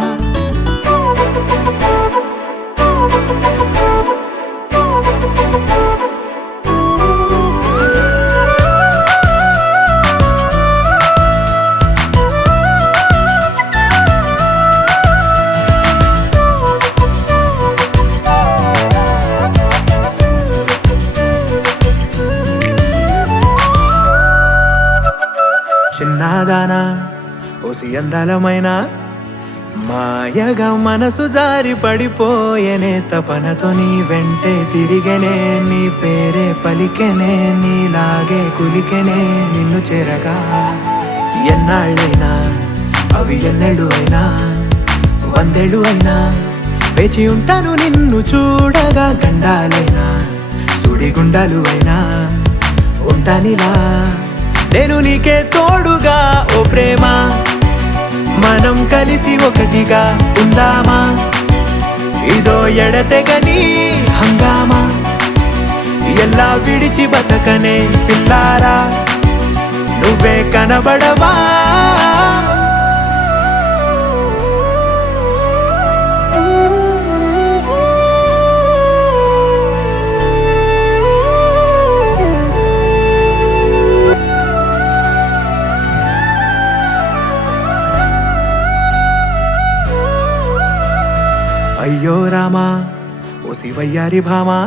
చిన్నదానా ఓసి అందలమైన మాయగా మనసు జారి పడిపోయేనే తపనతో నీ వెంటే తిరిగేనే నీ పేరే పలికెనే నీలాగే కులికెనే నిన్ను చేరగా ఎన్నాళ్ళైనా అవి ఎన్నెళ్ళు అయినా 100 ఏళ్ళు అయినా వేచి ఉంటాను నిన్ను చూడగా గండాలైనా సుడిగుండాలు అయినా ఉంటానిలా నేను నీకే తోడుగా ఓ ప్రేమ మనం కలిసి ఒకటిగా ఉందామా ఇదో ఎడతెగని హంగామా ఎలా విడిచి బతకనే పిల్లారా నువ్వే కనబడవా అయ్యో రామా ఓ శివయ్యారి భామా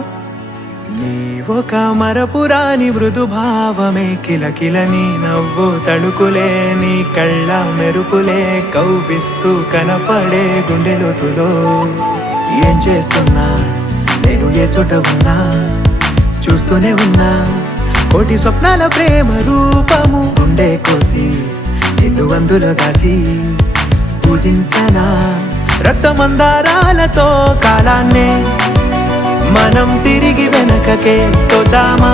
నీవొక మరపురాని మృదు భావమే కిలకిల నీ నవ్వు తడుకులే నీ కళ్ళ మెరుపులే కవ్విస్తూ కనపడే గుండెలోతులో ఏం చేస్తున్నా నేను ఏ చోట ఉన్నా చూస్తూనే ఉన్నా కోటి స్వప్నాల ప్రేమ రూపము గుండె కోసి నిన్ను అందులో దాచి పూజించనా రక్తమందారాలతో కాలాన్నే మనం తిరిగి వెనకకే తోద్దామా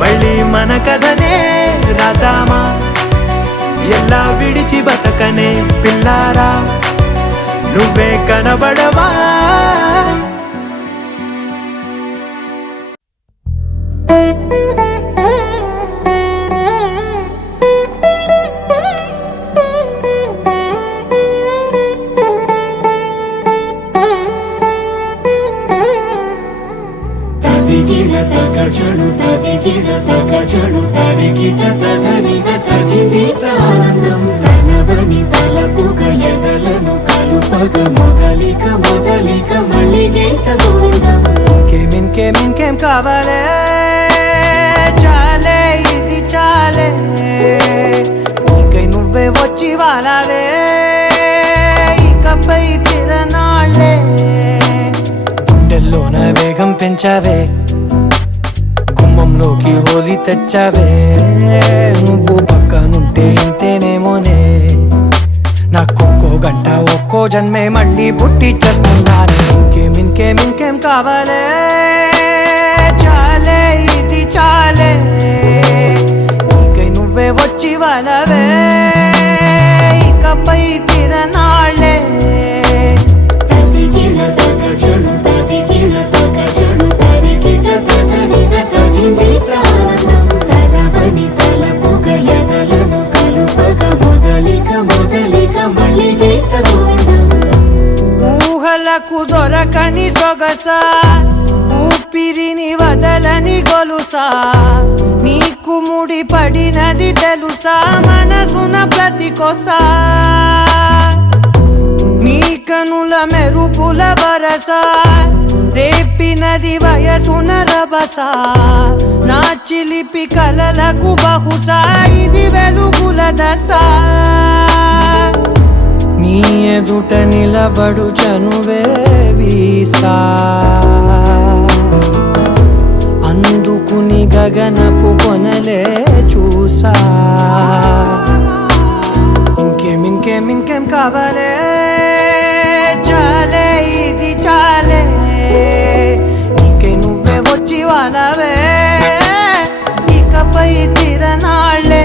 మళ్ళీ మన కథనే రాద్దామా ఎలా విడిచి బతకనే పిల్లారా నువ్వే కనబడవా కావాలే చాలే ఇది చాలే నీకై నువ్వే వచ్చి వాలావే ఇకపై తిరనాళ్ళే గుండెల్లోన వేగం పెంచావే గుమ్మంలోకి హోలీ తెచ్చావే నువ్వు పక్కనుంటే ఇంతేనేమోనే నాకొక్కో గంట ఒక్కో జన్మే మళ్ళీ పుట్టి చేస్తున్నాను ఇంకేం కావాలే చాలే ఇది చాలే నీకై నువ్వే వచ్చి వాళ్ళవే ఇకపై తిరనాళ్ళే తదిగిన తగ జడు తదిగిన తగ జడు తరిగిన తదనిన తదింది ప్రాణం తలవని తలపుగ ఎదలను కలుపగ మొదలిక మళ్ళీ గీత గోవిందం ఊహలకు దొరకని సొగస ఊపిరిని వదలని గొలుసా నీకు ముడి పడినది తెలుసా మనసున ప్రతి కొసా నీ కనుల మెరుపుల వరస రేపినది వయసున రభస నా చిలిపి కలలకు బహుశా ఇది వెలుగుల దశ నీ ఎదుట నిలబడు చనువే వీసా అందుకుని గగనపు కొనలే చూసా ఇంకేం కావాలే చాలే ఇది చాలే నీకే నువ్వే వచ్చి వాళ్ళవే ఇకపై తిరనాళ్ళే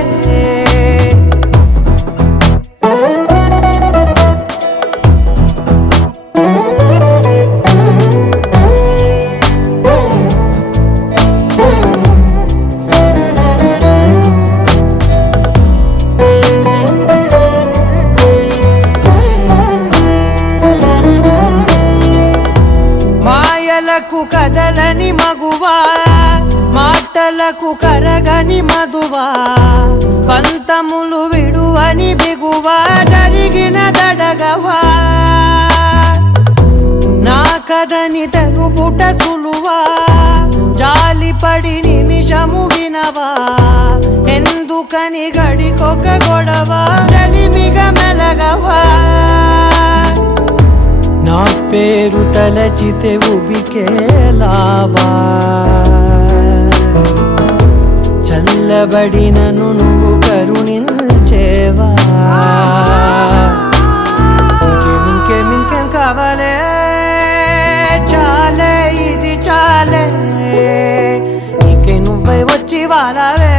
మాయలకు కదలని మగువా మాటలకు కరగని మధువా పంతములు విడువని బిగువా జరిగిన దడగవా నా కదని తెలుపుట సులువా జాలిపడి నిమిషము వినవా ఎందుకని గడికొక గొడవ రలిమిగ మెలగవా నా పేరు తలచితే ఉబికేలావా చల్లబడినను నువ్వు కరుణించేవా ఇంకేం కావాలే చాలే ఇది చాలే నీకే నువ్వే వచ్చి వాళ్ళవే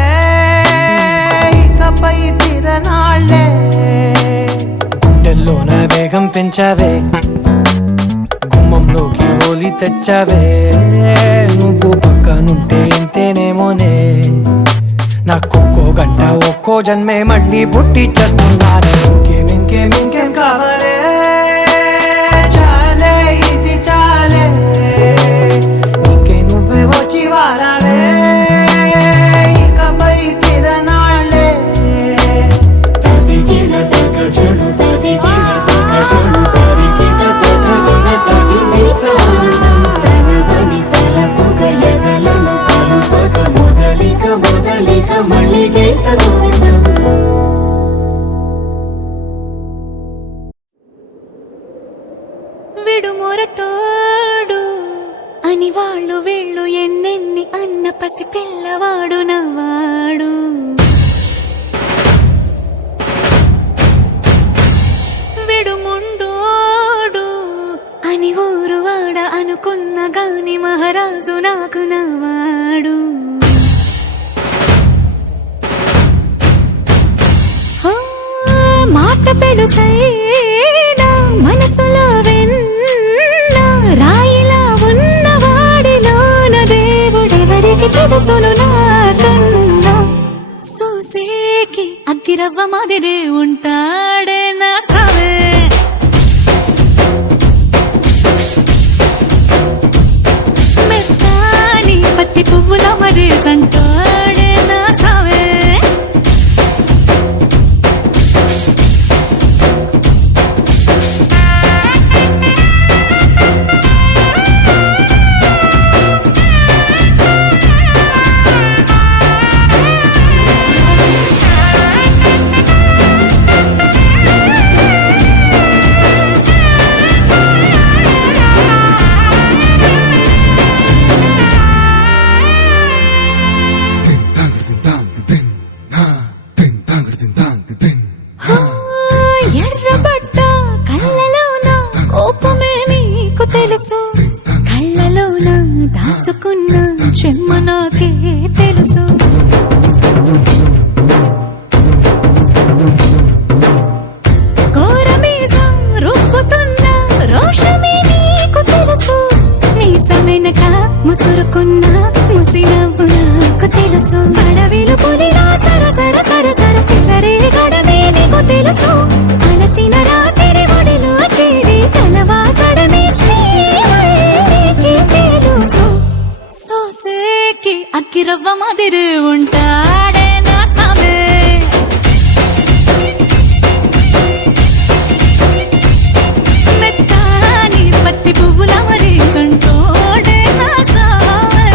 ఇకపై తిరనాళ్ళే గుండెల్లోన వేగం పెంచావే గుమ్మంలోకి హోలీ తెచ్చావే నువ్వు పక్కనుంటే ఇంతేనేమోనే నాకొక్కో గంట ఒక్కో జన్మే మళ్ళీ పుట్టి చేస్తున్నాను ఇంకేం కావాలే చాలే ఇది చాలే నీకే నువ్వే వచ్చి వాళ్ళవే ఇకపై తిరనాళ్ళే తదిగిన తగ జడు తదిగిన తగ జడు తరిగిన తదనిన తదింది ప్రాణం తలవని తలపుగ ఎదలను కలుపగ మొదలిక మళ్ళీ గీత గోవిందం విడుమొరటోడు అని వాళ్ళు వీళ్ళు ఎన్నెన్ని అన్న పసి పిల్లవాడు నవ్వాడు విడుముండోడు అని ఊరు వాడ అనుకున్న గాని మహారాజు నాకు నవ్వాడు మాట పెడుసైనా మనసులో వెన్న రాయిలా ఉన్నవాడిలోన దేవుడెవరికి తెలుసును నాకన్నా సూసేకి అగ్గిరవ్వ మాదిరి ఉంటాడే నా సవే మెత్తాని పత్తి పువ్వుల మరి సంటాడే నా సవే తెలుసు అలసిన రాత్రి ఒడిలో చేరి తలవాచడమే శ్రీహరికి తెలుసు సోసేకి అక్కిరవ్వ మాదిరి ఉంటాడే నా సామే మెత్తాని పత్తి పువ్వుల మరి సంటోడే నా సామే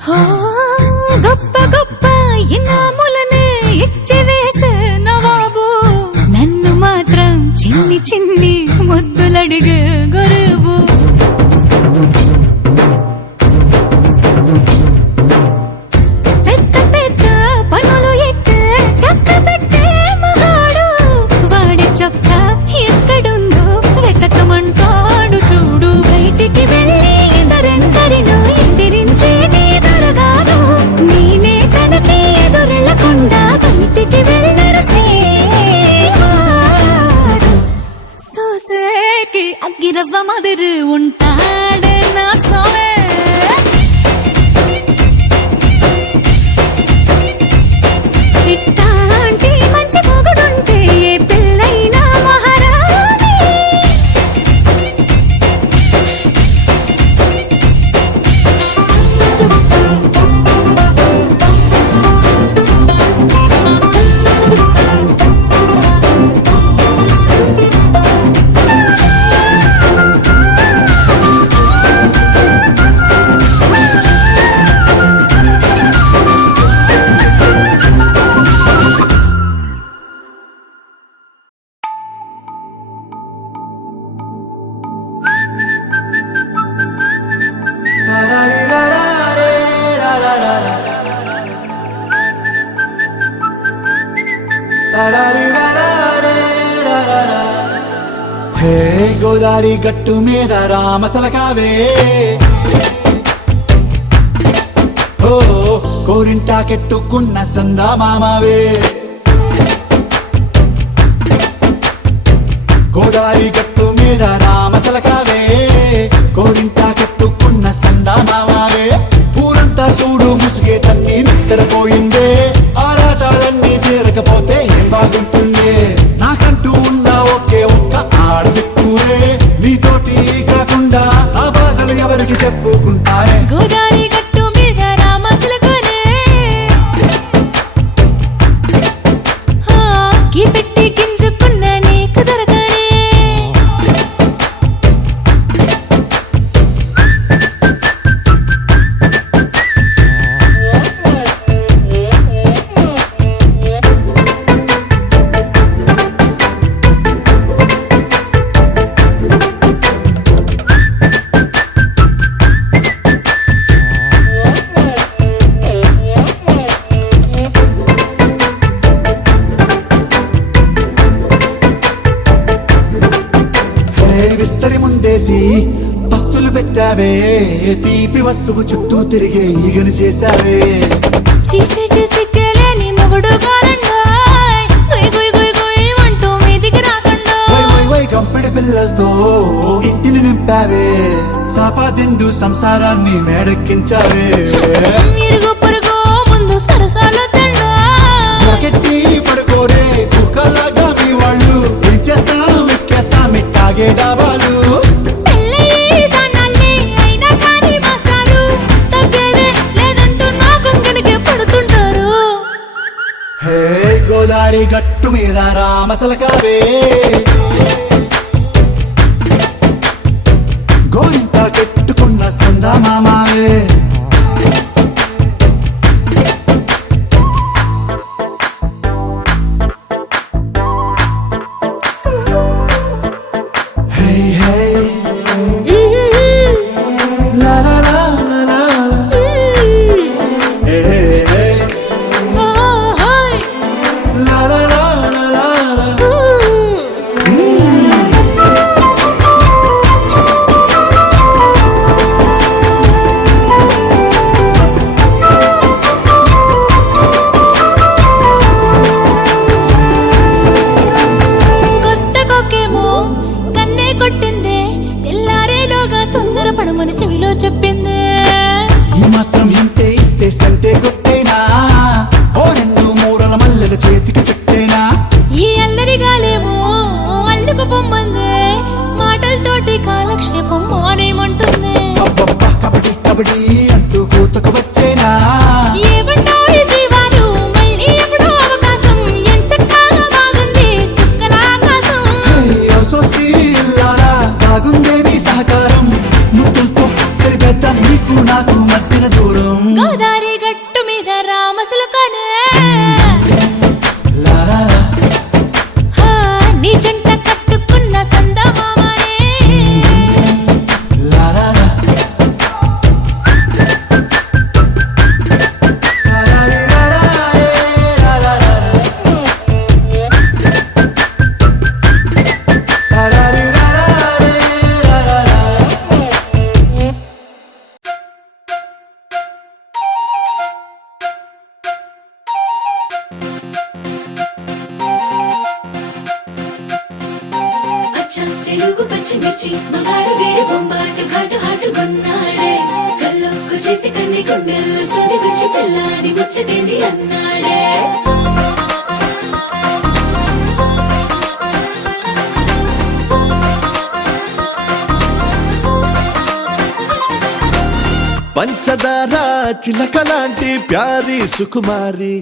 హో గొప్ప గొప్ప ఇనాములనే ఇచ్చి వేసే నవాబు నన్ను మాత్రం చిన్ని చిన్ని ముద్దులడిగే గురువు పెద్ద పెద్ద పనులు ఎట్టే చక్క పెట్టే మగాడు వాడి చొక్క ఎక్కడుందో వెతకమంటాడు చూడు బయటికి వెళ్ళి ఇద్దరెందరినో ఎదిరించేది దొరగాను నేనే తనకి ఎదురెళ్ళకుండా బయటికి వెళ్ళరు శ్రీవాడు సోసేకి అగ్గిరవ్వ మాదిరి ఉంటాడే నా సోమే ఇట్టాంటి మంచి మొగుడుంటే ఏ పిల్లైనా మహారాణి హే గోదారి గట్టు మీద రామసలకావే ఓ కోరింటా కెట్టుకున్న సందా మామావే గోదారి గట్టు మీద రామసలకావే కోరింటా కెట్టుకున్న సందా మామావే ఊరంతా చూడు ముసుగే తన్ని నిద్రపోయిందే ఆరాటాలన్నీ తీరకపోతే ఏం బాగుంటుంది నాకంటూ ఉన్న ఒకే ఒక్క ఆడదిక్కురే నీతోటి కాకుండా ఆ బాధలు ఎవరికి చెప్పుకుంటారే గోదారి గట్టు మీద రామసలకునే కీ పెట్టి గింజుకున్న నీకు దొరకనే విస్తరి ముందేసి పస్తులు పెట్టావే తీపి వస్తువు చుట్టూ తిరిగే ఈగను చేశావే చీచి సిగ్గలేని మొగుడు కారండాయ్ గుయ్ గుయ్ గుయ్ గుయ్ అంటూ మీదికి రాకుండా వై గంపెడి పిల్లలతో ఇంటిని నింపావే సాపాదిండు సంసారాన్ని మేడెక్కించావే ఇరుగు పొరుగు ముందు సరసాలు తండా నాకెట్టి పడుకోరే కుక్కలాగా మీ వాళ్ళు ఏం చేస్తాం ఎక్కేస్తాం ఇట్టాగే డాబాలు హే గోదారి గట్టు మీద రామసలకావే గోరింట కెట్టుకున్న సందా మామావే కట్టేనా ఓ రెండు మూరల మల్లెల చేతికి చుట్టేనా ఈ అల్లరి గాలేమో అల్లుకు పొమ్మందే మాటలతోటి కాలక్షేపం మానేమంటుంది అబ్బబ్బా కబడ్డీ కబడ్డీ అంటూ కూతకు వచ్చేనా ఏమంటావు జీవాలు మళ్ళీ ఎప్పుడో అవకాశం ఎంచక్కాగా బాగుంది చుక్కల ఆకాశం సోసీల్లారా బాగుందే నీ సహకారం ముద్దులతో సరిపెద్దాం నీకు నాకు మధ్యన దూరం గోదారి గట్టు మీద రామసులకనే లారా నీ జంట కట్టుకున్న సందమామనే లారా అచ్చం తెలుగు పచ్చిమిర్చి మగాడు వేడి బొంబాటు ఘాటు హాటు కొన్నాడే కళ్ళొక్కు చేసి కన్ని గుండెల్లో సోది గుచ్చి పిల్లాని ముచ్చటేంది అన్నాడే పంచదార చిలక లాంటి ప్యారి సుకుమారి